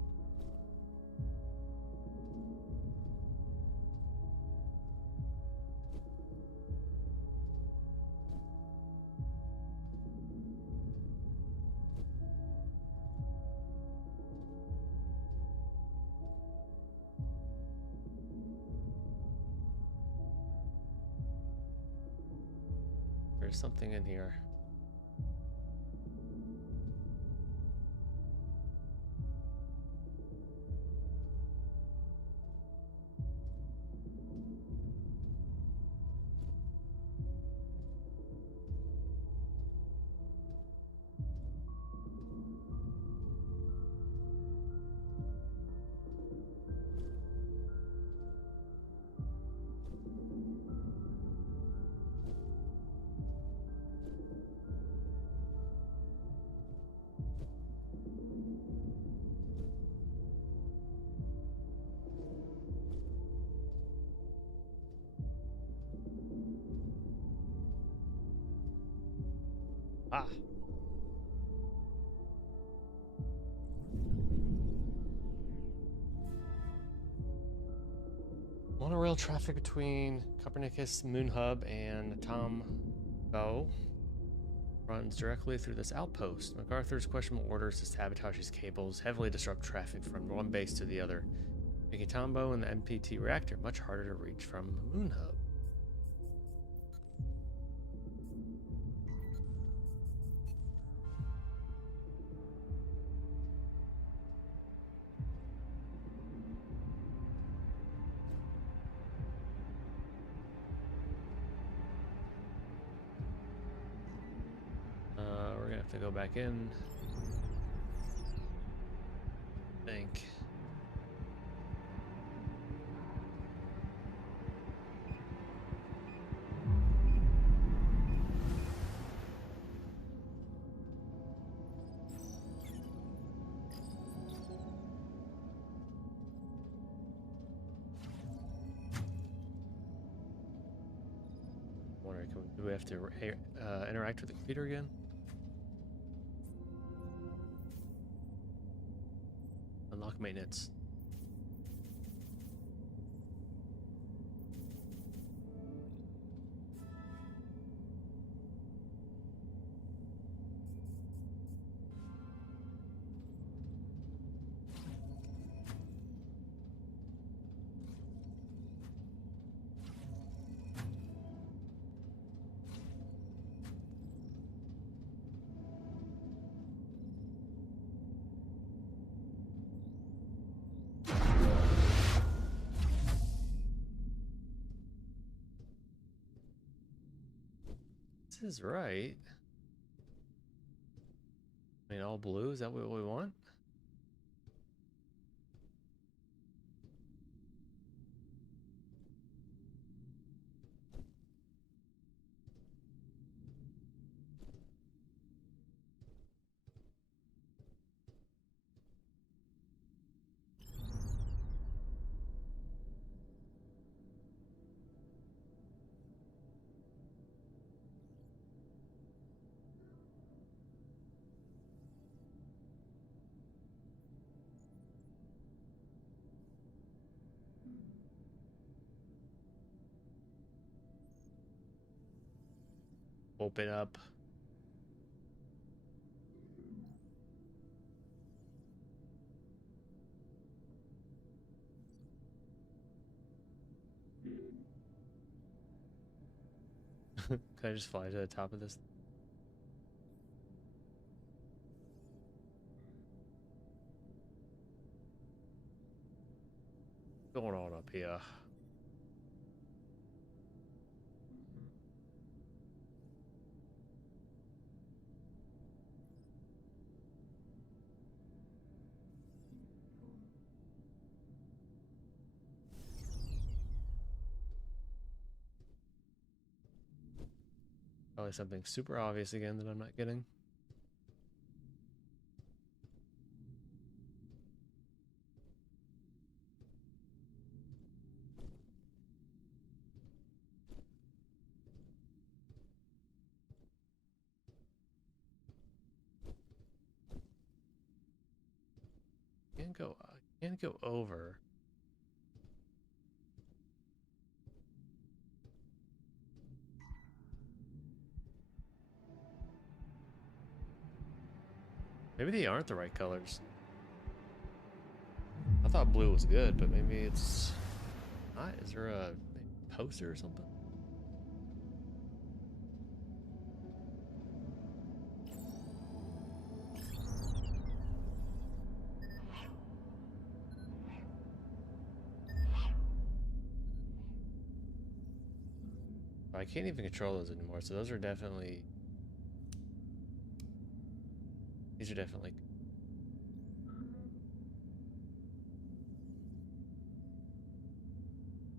There's something in here. Ah. Monorail traffic between Copernicus Moon Hub and Tombow runs directly through this outpost. MacArthur's questionable orders to sabotage these cables heavily disrupt traffic from one base to the other, making Tombow and the MPT reactor much harder to reach from Moon Hub. We're gonna have to go back in. I think. Wondering, do we have to interact with the computer again? Unlock maintenance. is right. I mean, all blue, is that what we want? Open up. Can I just fly to the top of this? What's going on up here? Probably something super obvious again that I'm not getting. Can't go over. Maybe they aren't the right colors. I thought blue was good, but maybe it's not. Is there a poster or something? I can't even control those anymore, so those are definitely... These are definitely...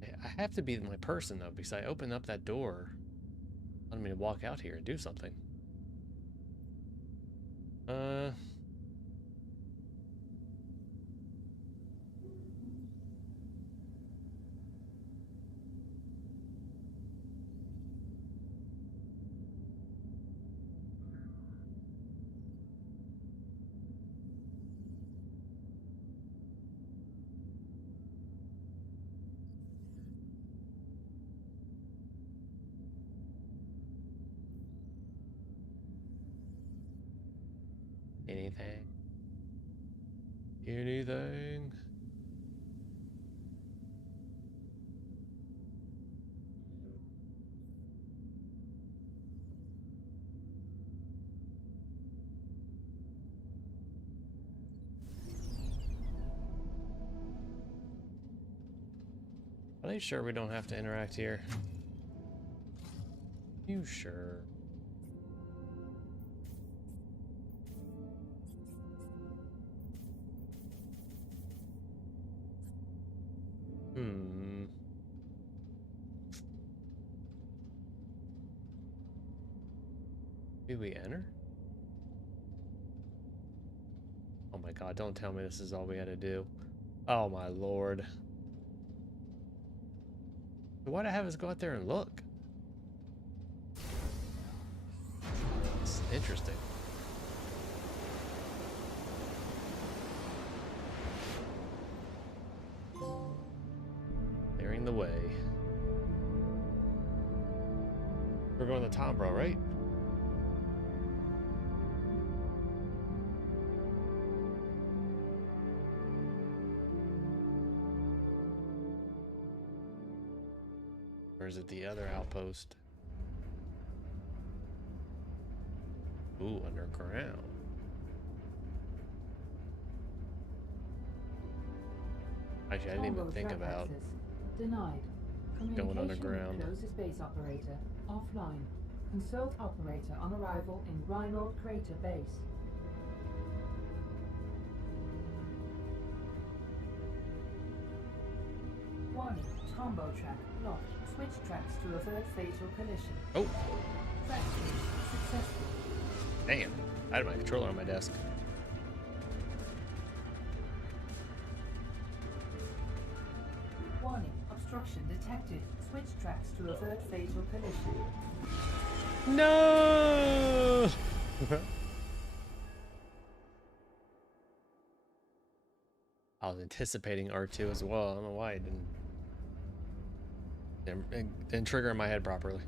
I have to be my person, though, because I opened up that door. I wanted me to walk out here and do something. Anything? Anything? Are they sure we don't have to interact here? You sure? Maybe we enter? Oh my god, don't tell me this is all we had to do. Oh my lord. Why'd I have us go out there and look? It's interesting. Clearing the way. We're going to Tombro, right? Or is it the other outpost? Ooh, underground. Actually, I didn't even think about denied. going underground. Closest base operator offline. Consult operator on arrival in Rhinold Crater Base. Warning, Tombow track locked. Switch tracks to avert fatal collision. Oh. Track change successful. Damn. I had my controller on my desk. Warning, obstruction detected. Switch tracks to avert fatal collision. No! I was anticipating R2 as well. I don't know why it didn't trigger in my head properly.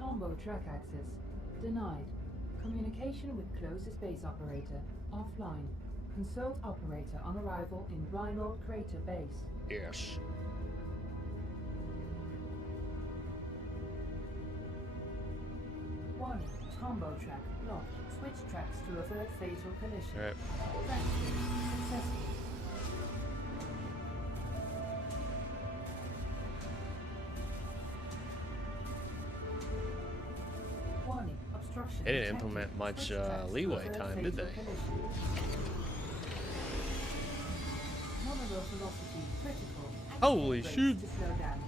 Tombow track access denied. Communication with closest base operator offline. Consult operator on arrival in Rhinold Crater Base. Yes. Warning, Tombow track locked. Switch tracks to avert fatal collision. All right. Track change successful. Warning, obstruction They didn't detected. implement much Switch tracks to leeway avert time, did fatal they? collision. Nominal velocity critical. Holy Brakes shit. to slow down.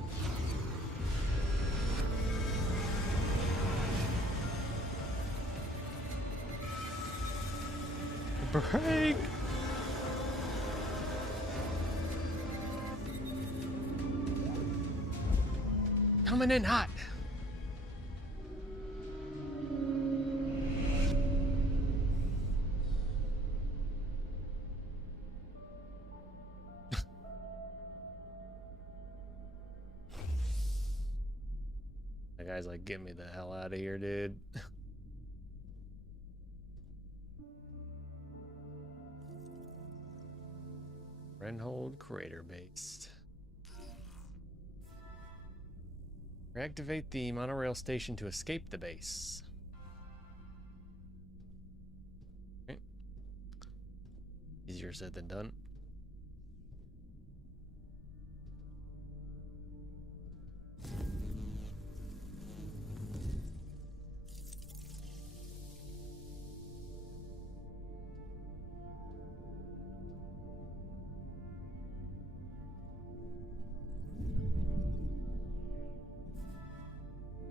Break! Coming in hot. That guy's like, get me the hell out of here, dude. Renhold Crater Base. Reactivate the monorail station to escape the base. Okay. Easier said than done.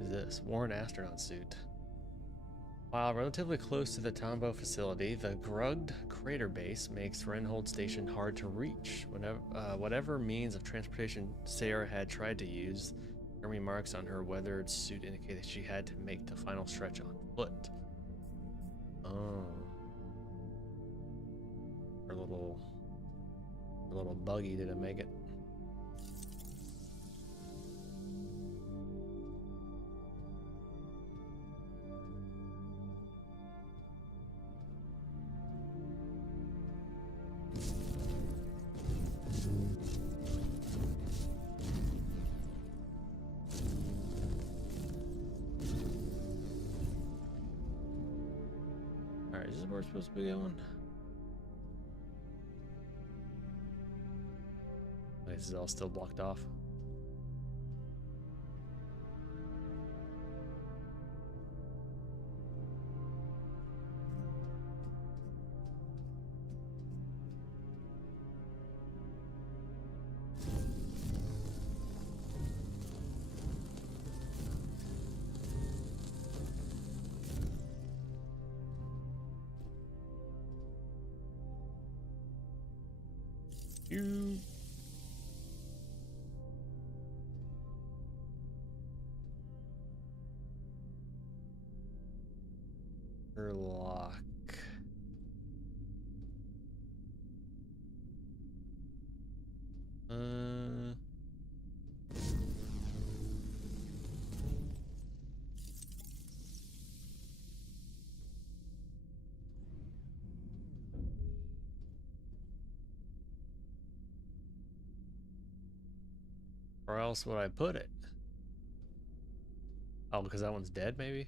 This worn astronaut suit. While relatively close to the Tombow facility, the Grugged Crater Base makes Renhold Station hard to reach. Whatever means of transportation Sarah had tried to use, army marks on her weathered suit indicate that she had to make the final stretch on foot. Oh. Her little buggy didn't make it. Alright, is this where we're supposed to be going? This is all still blocked off. You. Lock. Where else would I put it? Oh, because that one's dead, maybe?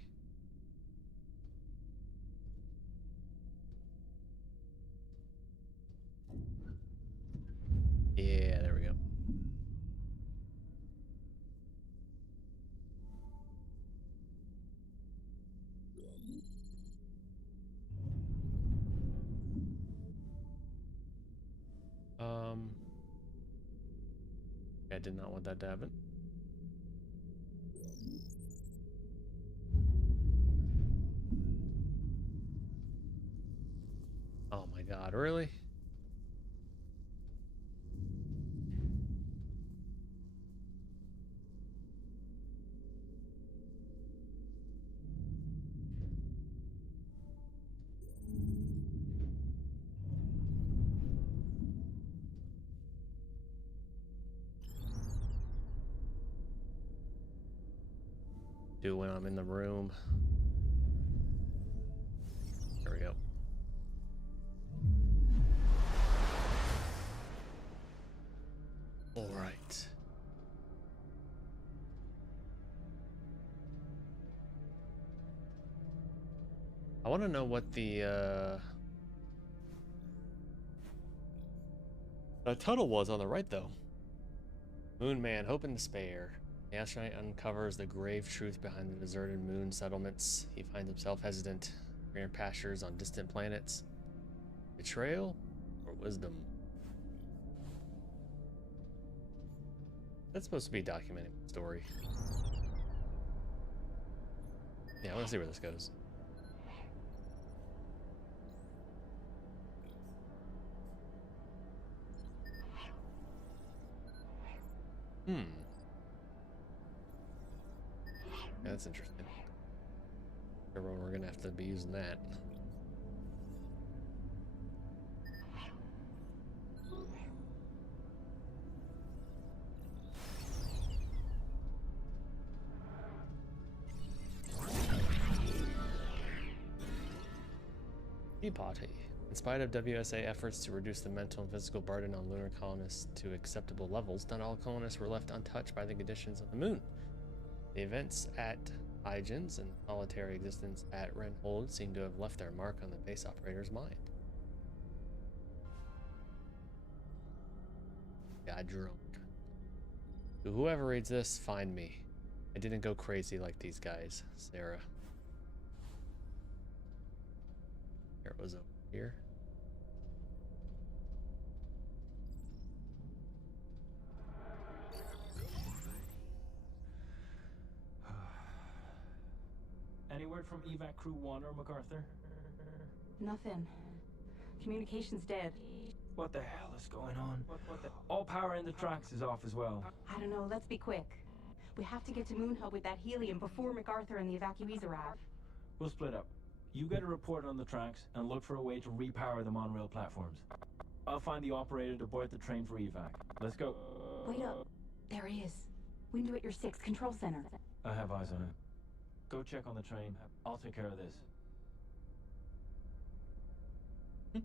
Yeah, there we go. I did not want that to happen. Oh my god, really? Do when I'm in the room. There we go. All right. I want to know what the tunnel was on the right, though. Moon Man, hope and despair. The astronaut uncovers the grave truth behind the deserted moon settlements. He finds himself hesitant. Greener pastures on distant planets. Betrayal or wisdom? That's supposed to be documenting the story. Yeah, I want to see where this goes. Yeah, that's interesting. Everyone, we're gonna have to be using that. Tea Party. In spite of WSA efforts to reduce the mental and physical burden on lunar colonists to acceptable levels, not all colonists were left untouched by the conditions on the moon. The events at Hygens and solitary existence at Renhold seem to have left their mark on the base operator's mind. Got drunk. To whoever reads this, find me. I didn't go crazy like these guys, Sarah. Here it was over here. Any word from evac crew 1 or MacArthur? Nothing. Communication's dead. What the hell is going on? All power in the tracks is off as well. I don't know, let's be quick. We have to get to Moon Hub with that helium before MacArthur and the evacuees arrive. We'll split up. You get a report on the tracks and look for a way to repower the monorail platforms. I'll find the operator to board the train for evac. Let's go. Wait up. There he is. Window at your 6 control center. I have eyes on it. Go check on the train. I'll take care of this.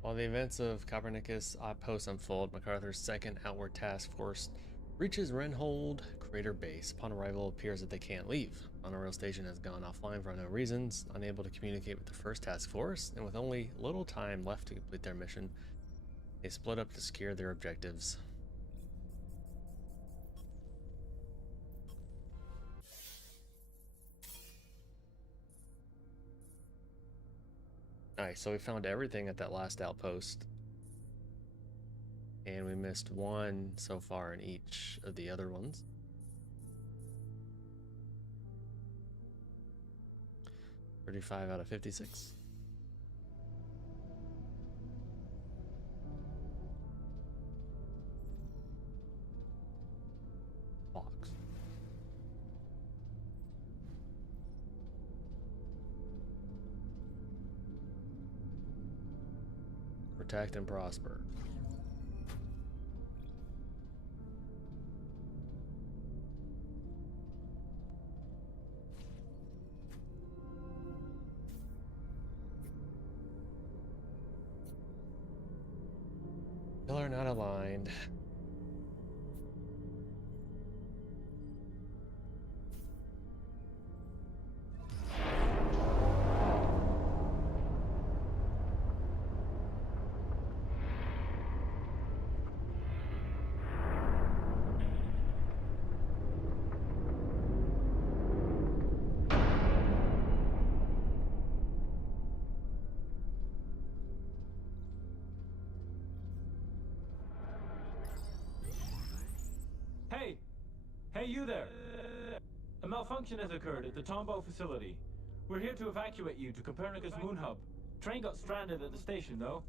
While the events of Copernicus outpost unfold, MacArthur's second outward task force reaches Renhold Crater Base. Upon arrival, it appears that they can't leave. Monorail station has gone offline for unknown reasons, unable to communicate with the first task force, and with only little time left to complete their mission, they split up to secure their objectives. Nice, so we found everything at that last outpost. And we missed one so far in each of the other ones. $35 out of 56. Box. Protect and prosper. Pillar not aligned. Hey, you there! A malfunction has occurred at the Tombow facility. We're here to evacuate you to Copernicus Moon Hub. Train got stranded at the station, though.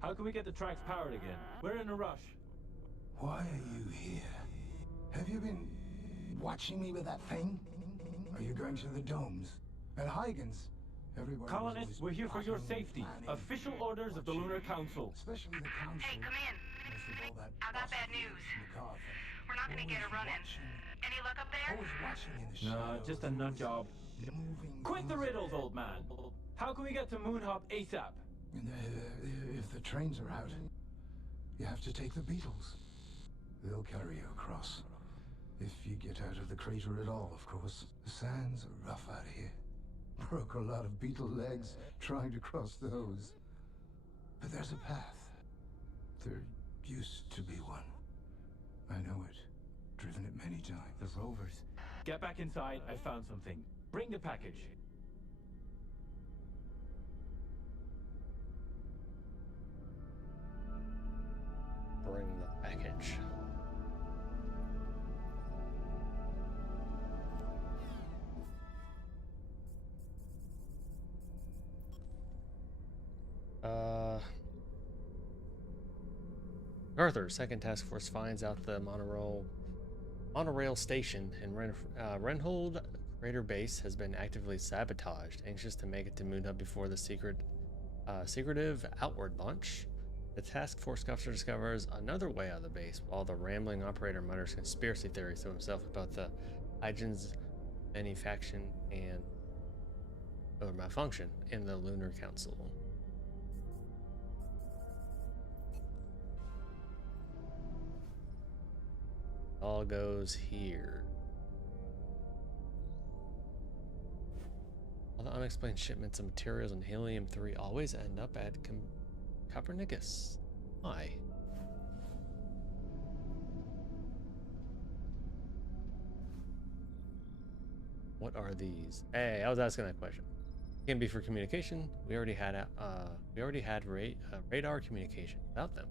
How can we get the tracks powered again? We're in a rush. Why are you here? Have you been watching me with that thing? Are you going to the domes? At Huygens? Everybody was Colonists, always we're here for your plotting and safety. planning. Official orders of the Lunar Council. Especially the council. Hey, come in. Most of all that I got bad boss news. MacArthur. We're not gonna get a run-in. Any luck up there? Always watching in the No, shadows. just a nut job. Moving Quit the things. riddles, old man. How can we get to Moon Hub ASAP? If the trains are out, you have to take the Beetles. They'll carry you across. If you get out of the crater at all, of course. The sands are rough out here. Broke a lot of beetle legs trying to cross those. But there's a path. There used to be one. I know it. Driven it many times. The Rovers. Get back inside. I found something. Bring the package. Bring the package. Arthur, second task force finds out the monorail station in Renhold Crater Base has been actively sabotaged. Anxious to make it to Moon Hub before the secretive outward launch, the task force officer discovers another way out of the base, while the rambling operator mutters conspiracy theories to himself about the Hygien's malfunction in the Lunar Council. All goes here. All the unexplained shipments of materials and helium-3 always end up at Copernicus. Why? What are these? Hey, I was asking that question. Can be for communication. We already had radar communication without them.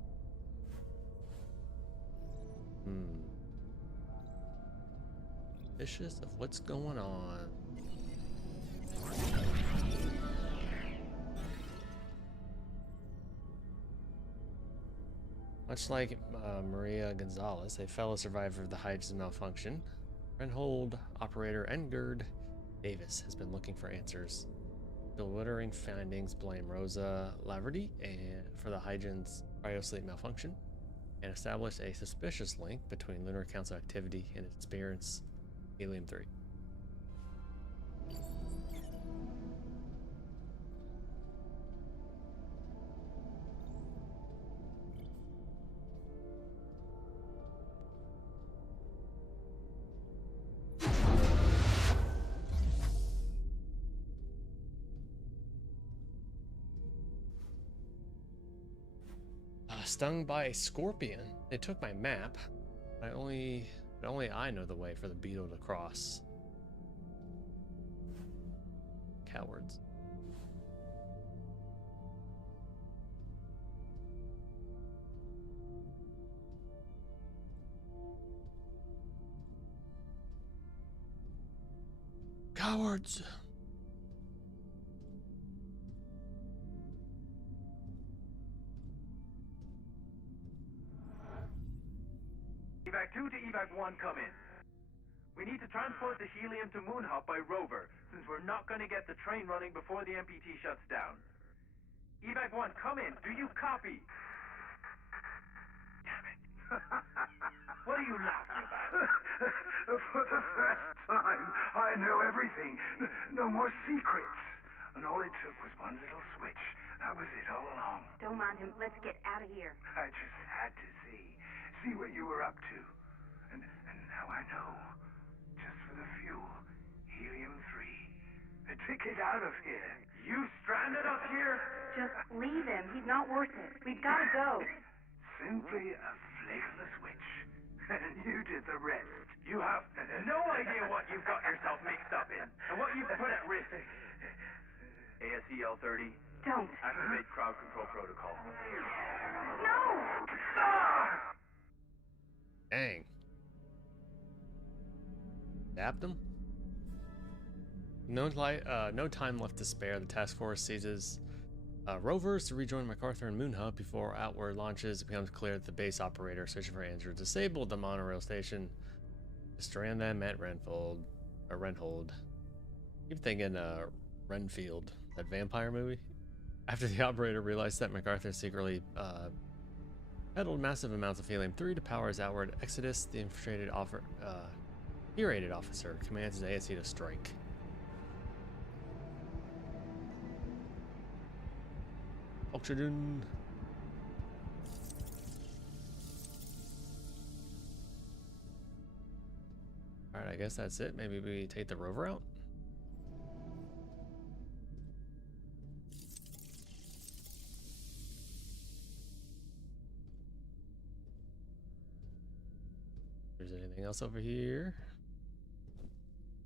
Suspicious of what's going on. Much like Maria Gonzalez, a fellow survivor of the Hygien's malfunction, Renhold operator Engerd Davis has been looking for answers. Bewildering findings blame Rosa Laverty for the Hygien's cryosleep malfunction and establish a suspicious link between Lunar Council activity and its experience helium-3. Stung by a scorpion. They took my map. But only I know the way for the beetle to cross. Cowards. Cowards. Evac 2 to Evac 1, come in. We need to transport the helium to Moon Hub by rover, since we're not going to get the train running before the MPT shuts down. Evac 1, come in. Do you copy? Damn it. What are you laughing about? For the first time, I know everything. No more secrets. And all it took was one little switch. That was it all along. Don't mind him. Let's get out of here. I just had to see what you were up to. And now I know. Just for the fuel. Helium-3. A ticket out of here. You stranded us here? Just leave him. He's not worth it. We've got to go. Simply a flick of the switch. And you did the rest. You have no idea what you've got yourself mixed up in, and what you've put at risk. ASEL-30. Don't. Activate crowd control protocol. No! Dang. Adapt them? No time left to spare. The task force seizes rovers to rejoin MacArthur and Moon Hub before outward launches. It becomes clear that the base operator searching for androids disabled the monorail station, destroying them at Renhold. Keep thinking Renfield, that vampire movie. After the operator realized that MacArthur secretly peddled massive amounts of helium-3 to power his outward exodus, the infiltrated officer commands his ASC to strike. Oxygen. Alright, I guess that's it. Maybe we take the rover out? There's anything else over here?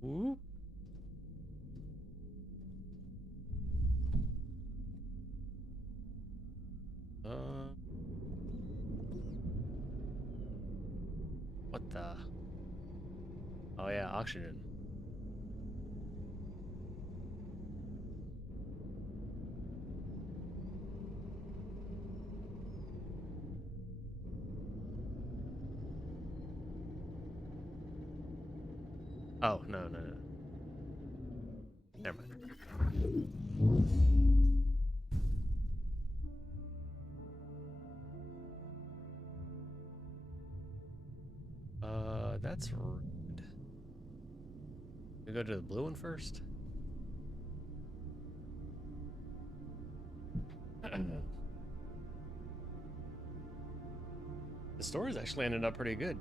Ooh. What the? Oh yeah, oxygen. Oh, no. Never mind. That's rude. We go to the blue one first. The story's actually ended up pretty good.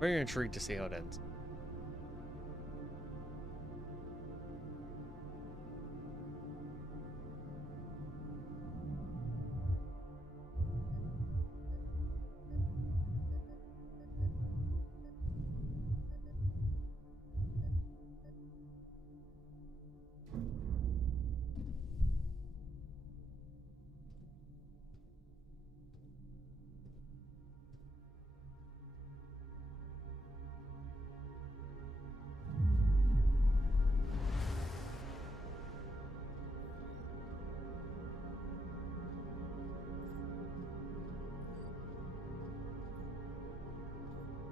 Very intrigued to see how it ends.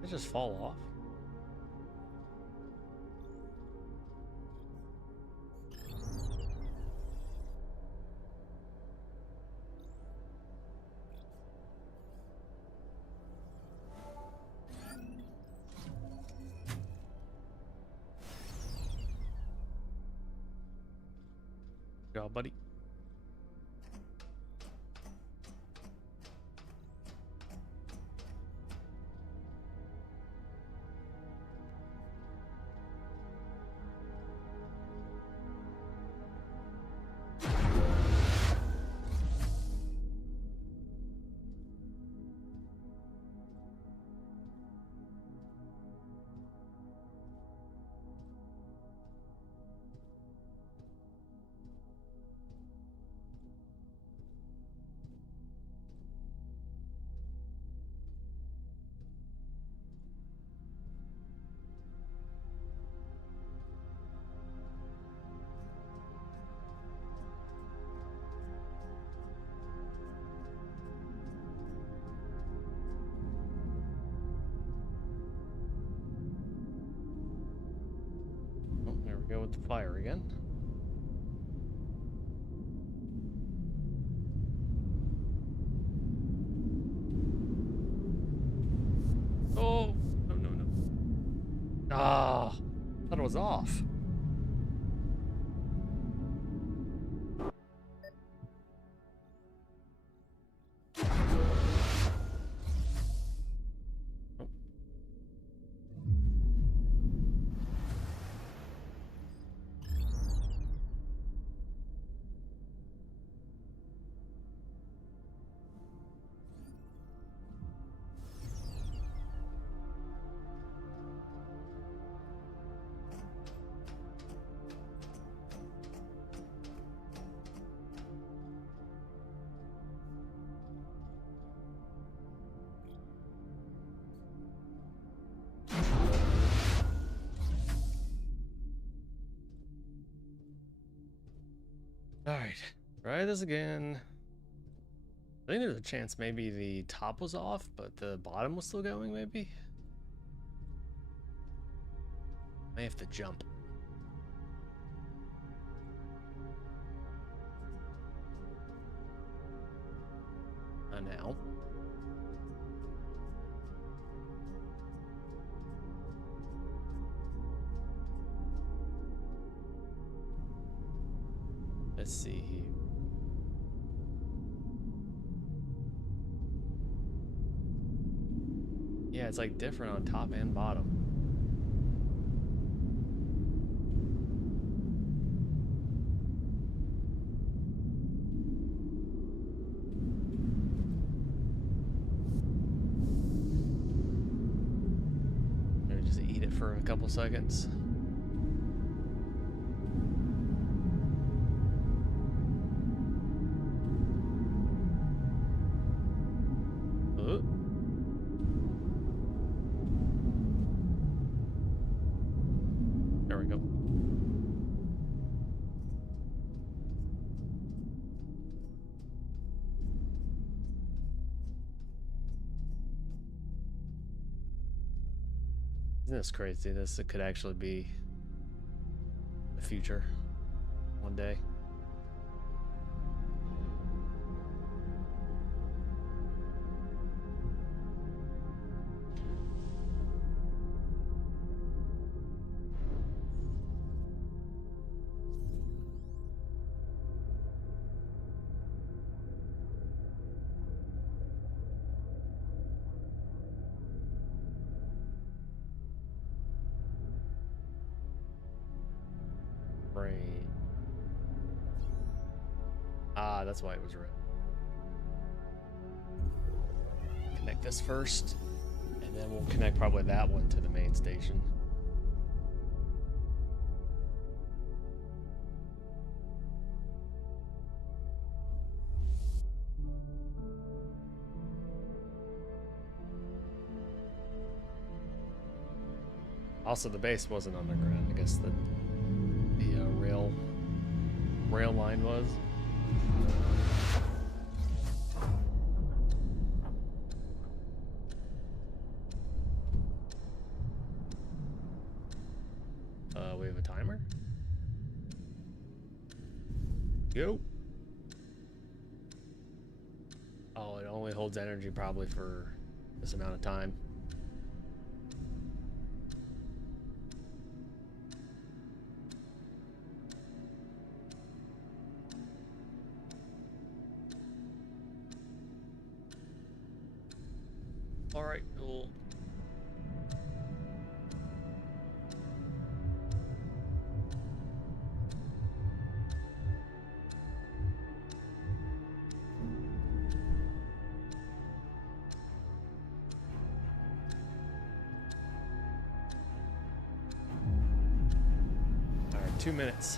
Did it just fall off? Good job, buddy. Oh, there we go with the fire again. Oh, no. Ah, thought it was off. Try this again. I think there's a chance maybe the top was off, but the bottom was still going, maybe? May have to jump. Now. Let's see here. Yeah, it's like different on top and bottom. Maybe just eat it for a couple seconds. There we go. Isn't this crazy? This could actually be the future one day. Brain. Ah, that's why it was red. Connect this first, and then we'll connect probably that one to the main station. Also, the base wasn't underground. I guess the rail line was. We have a timer. Go. Oh, it only holds energy probably for this amount of time. All right, cool. All right, 2 minutes.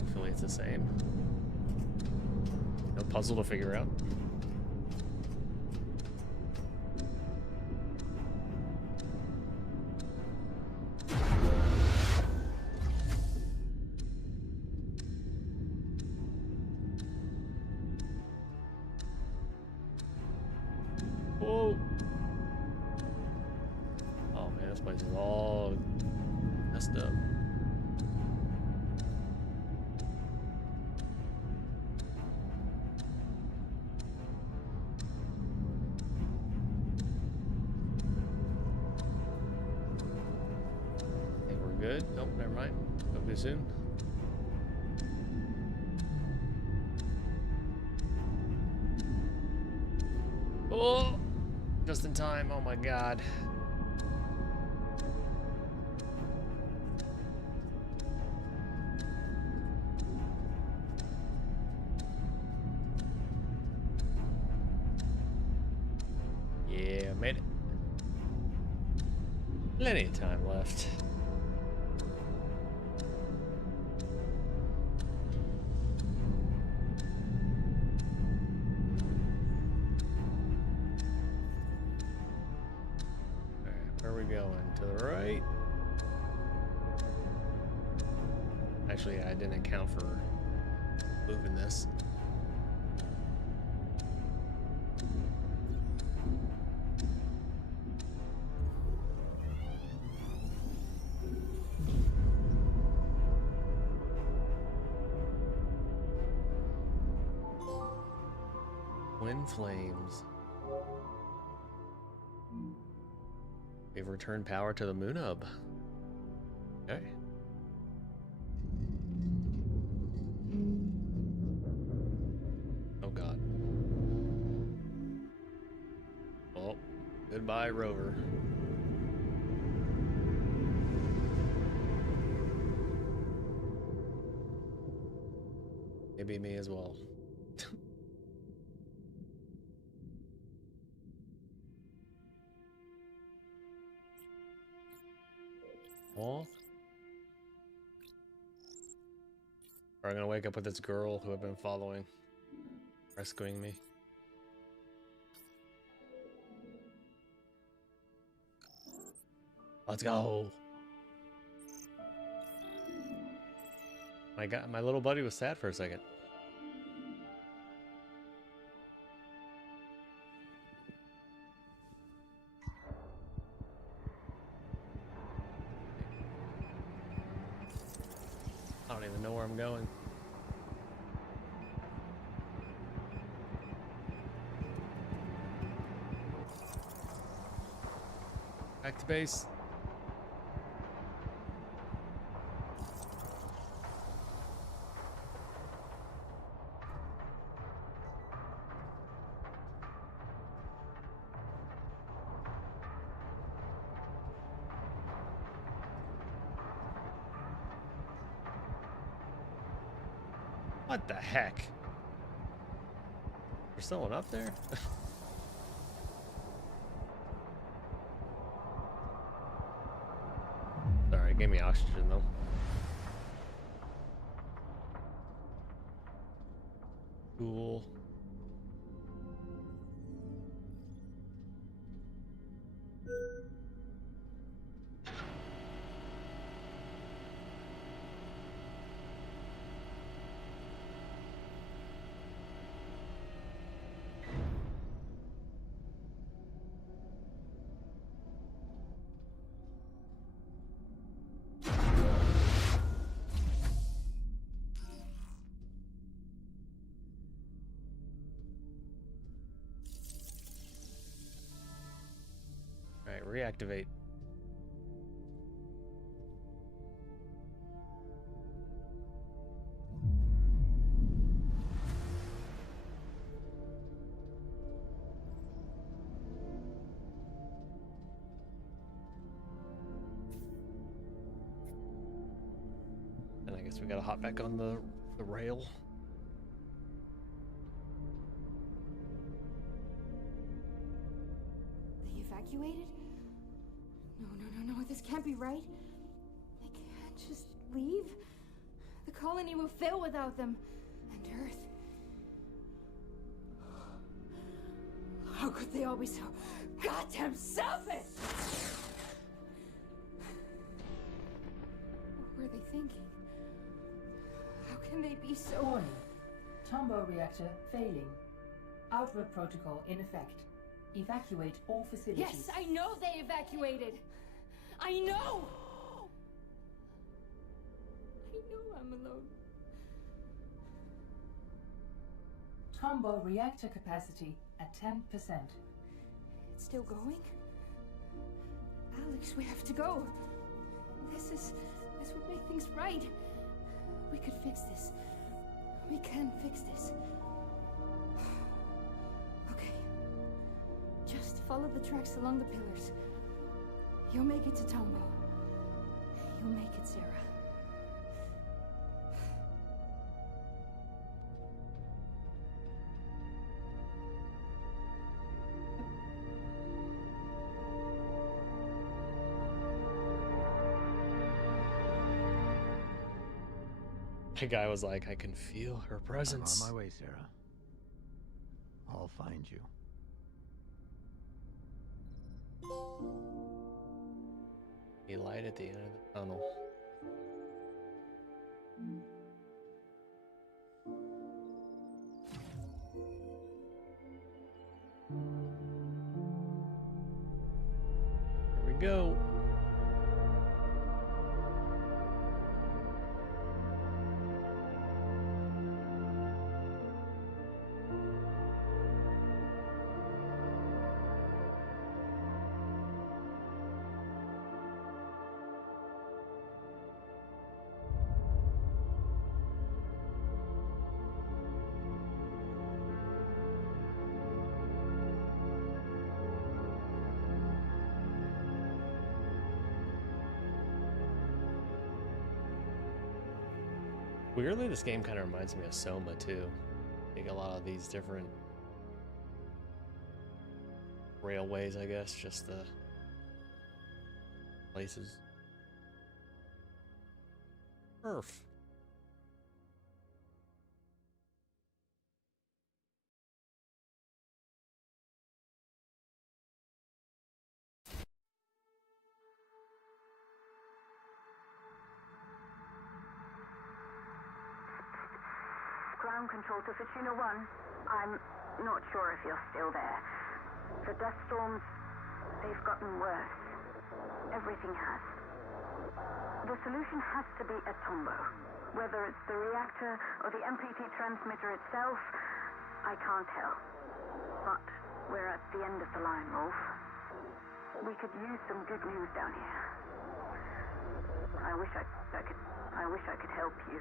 Hopefully it's the same. No puzzle to figure out. Whoa. Oh man, this place is all messed up. Good. Nope, never mind. It'll be soon. Oh, just in time. Oh my God. Yeah, made it. Plenty of time left. Where are we going? To the right? Actually, I didn't account for moving this. Twin flames. We've returned power to the moon hub. Okay. Oh god. Well, goodbye, rover. Maybe me as well. Oh. Or I'm gonna wake up with this girl who I've been following, rescuing me. Let's go. My little buddy was sad for a second. I don't even know where I'm going. Back to base. What the heck? There's someone up there? Sorry, it gave me oxygen though. Cool. Alright, reactivate. And I guess we gotta hop back on the rail. They evacuated? No, this can't be right. They can't just leave. The colony will fail without them. And Earth. How could they all be so goddamn selfish? What were they thinking? How can they be so... Warning. Tombow reactor failing. Outward protocol in effect. Evacuate all facilities. Yes, I know they evacuated. I know! I know I'm alone. Tombow reactor capacity at 10%. It's still going? Alex, we have to go. This would make things right. We could fix this. We can fix this. Okay. Just follow the tracks along the pillars. You'll make it to Tombow. You'll make it, Sarah. The guy was like, I can feel her presence. I'm on my way, Sarah. I'll find you. A light at the end of the tunnel. Weirdly, this game kind of reminds me of Soma too. Like a lot of these different railways, I guess, just the places. Earth. Ground control to Fortuna 1. I'm not sure if you're still there. The dust storms, they've gotten worse. Everything has. The solution has to be a Tombo. Whether it's the reactor or the MPT transmitter itself, I can't tell. But we're at the end of the line, Rolf. We could use some good news down here. I wish I could help you.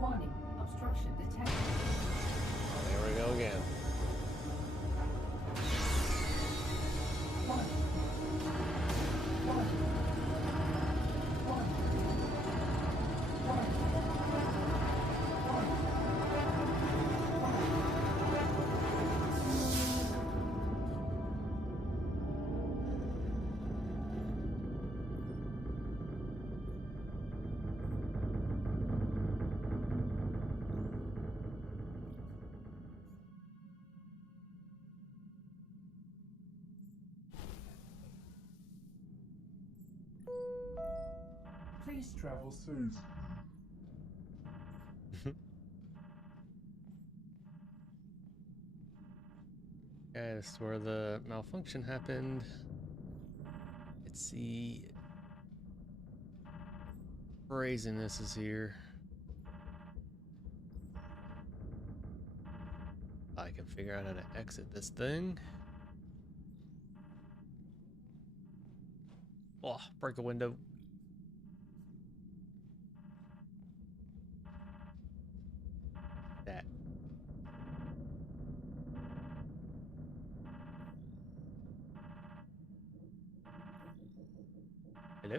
Warning, obstruction detected. Oh, there we go again. Please travel soon. Okay, this is where the malfunction happened. Let's see. Brazenness is here. I can figure out how to exit this thing. Oh, break a window. That. Hello?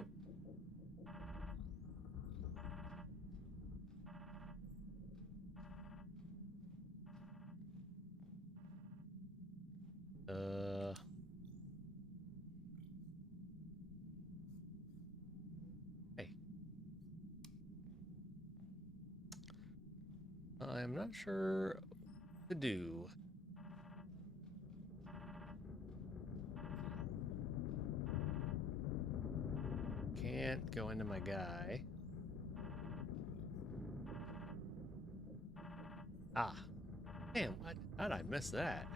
Hey. I'm not sure what to do. Can't go into my guy. Ah. Damn, how did I miss that?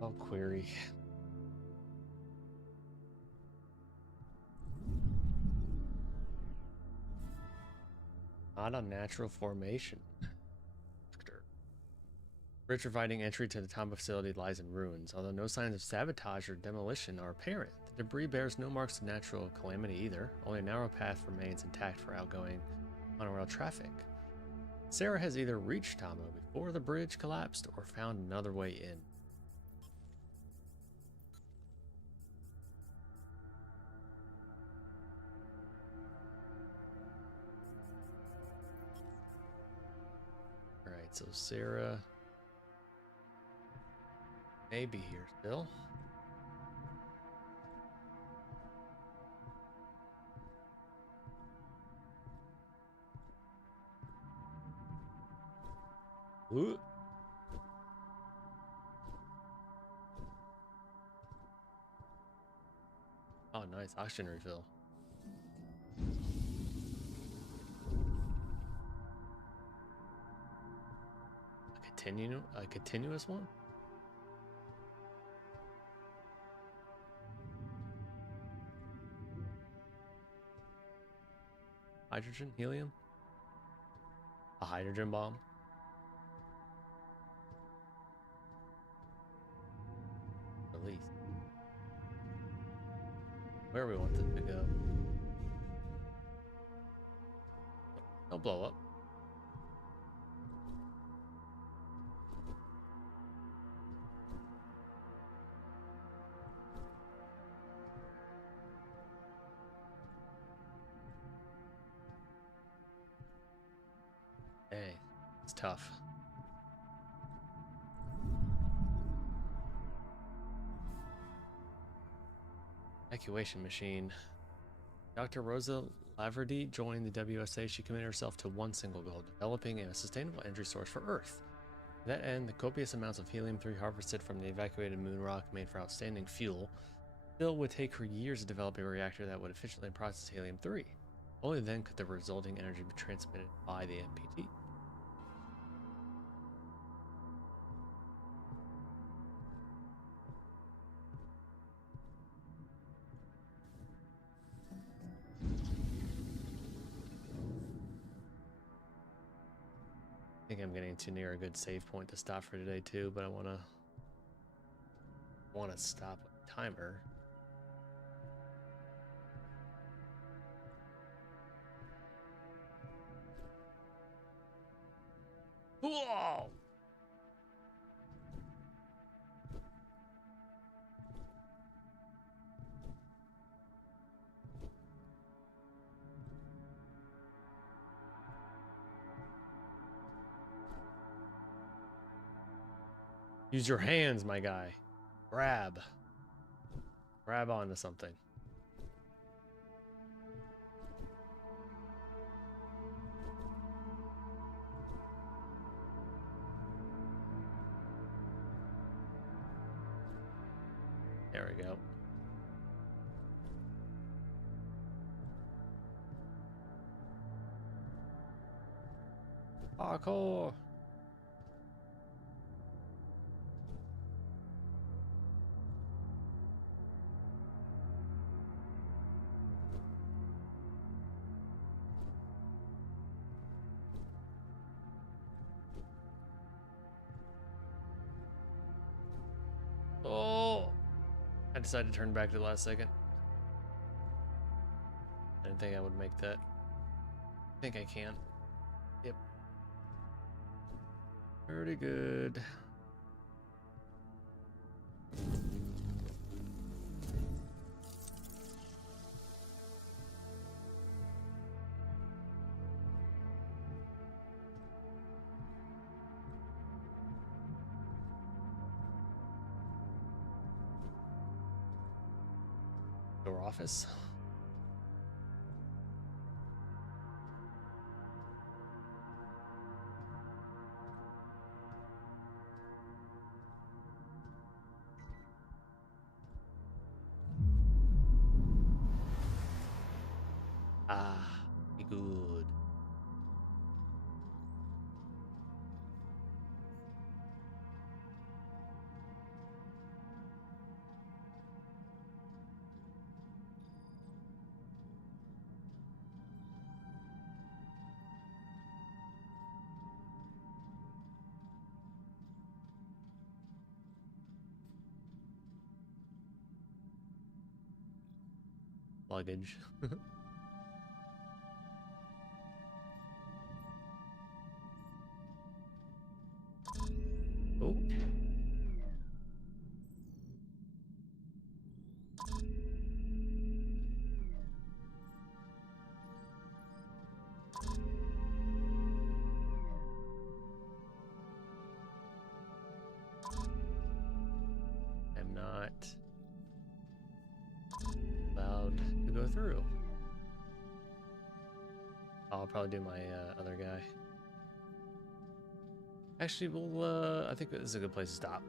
I'll query. Not a natural formation. Bridge providing entry to the Tomba facility lies in ruins. Although no signs of sabotage or demolition are apparent, the debris bears no marks of natural calamity either. Only a narrow path remains intact for outgoing monorail traffic. Sarah has either reached Tomba before the bridge collapsed or found another way in. Alright, so Sarah may be here still. Ooh. Oh, nice oxygen refill. A continuous one? Hydrogen? Helium? A hydrogen bomb? Release. Where we want this to go. Don't blow up. Hey, it's tough. Evacuation machine. Dr. Rosa Laverty joined the WSA. She committed herself to one single goal, developing a sustainable energy source for Earth. To that end, the copious amounts of helium-3 harvested from the evacuated moon rock made for outstanding fuel. Still would take her years to develop a reactor that would efficiently process helium-3. Only then could the resulting energy be transmitted by the MPT. I think I'm getting too near a good save point to stop for today too, but I want to stop a timer. Whoa! Use your hands, my guy. Grab. Grab onto something. There we go. Parkour. Oh, I decided to turn back to the last second. I didn't think I would make that. I think I can. Yep. Pretty good. Door office. Ah, be good. Luggage. Oh. I'm not allowed to go through. I'll probably do my other guy. Actually, we'll, I think this is a good place to stop.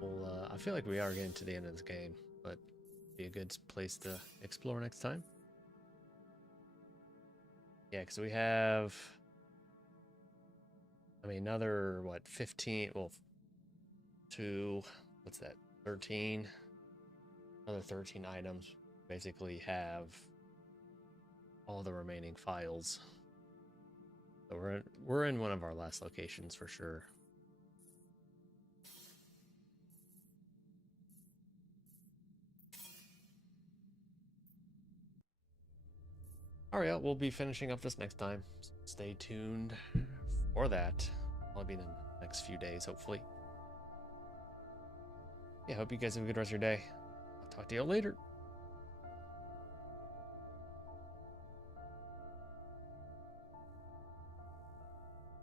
We'll, I feel like we are getting to the end of this game, but be a good place to explore next time. Yeah, because we have, I mean, another, what, 15, well, what's that, 13? Another 13 items basically have all the remaining files. So we're in one of our last locations for sure. All right, we'll be finishing up this next time. Stay tuned for that. I'll be in the next few days, hopefully. Yeah, hope you guys have a good rest of your day. I'll talk to you later.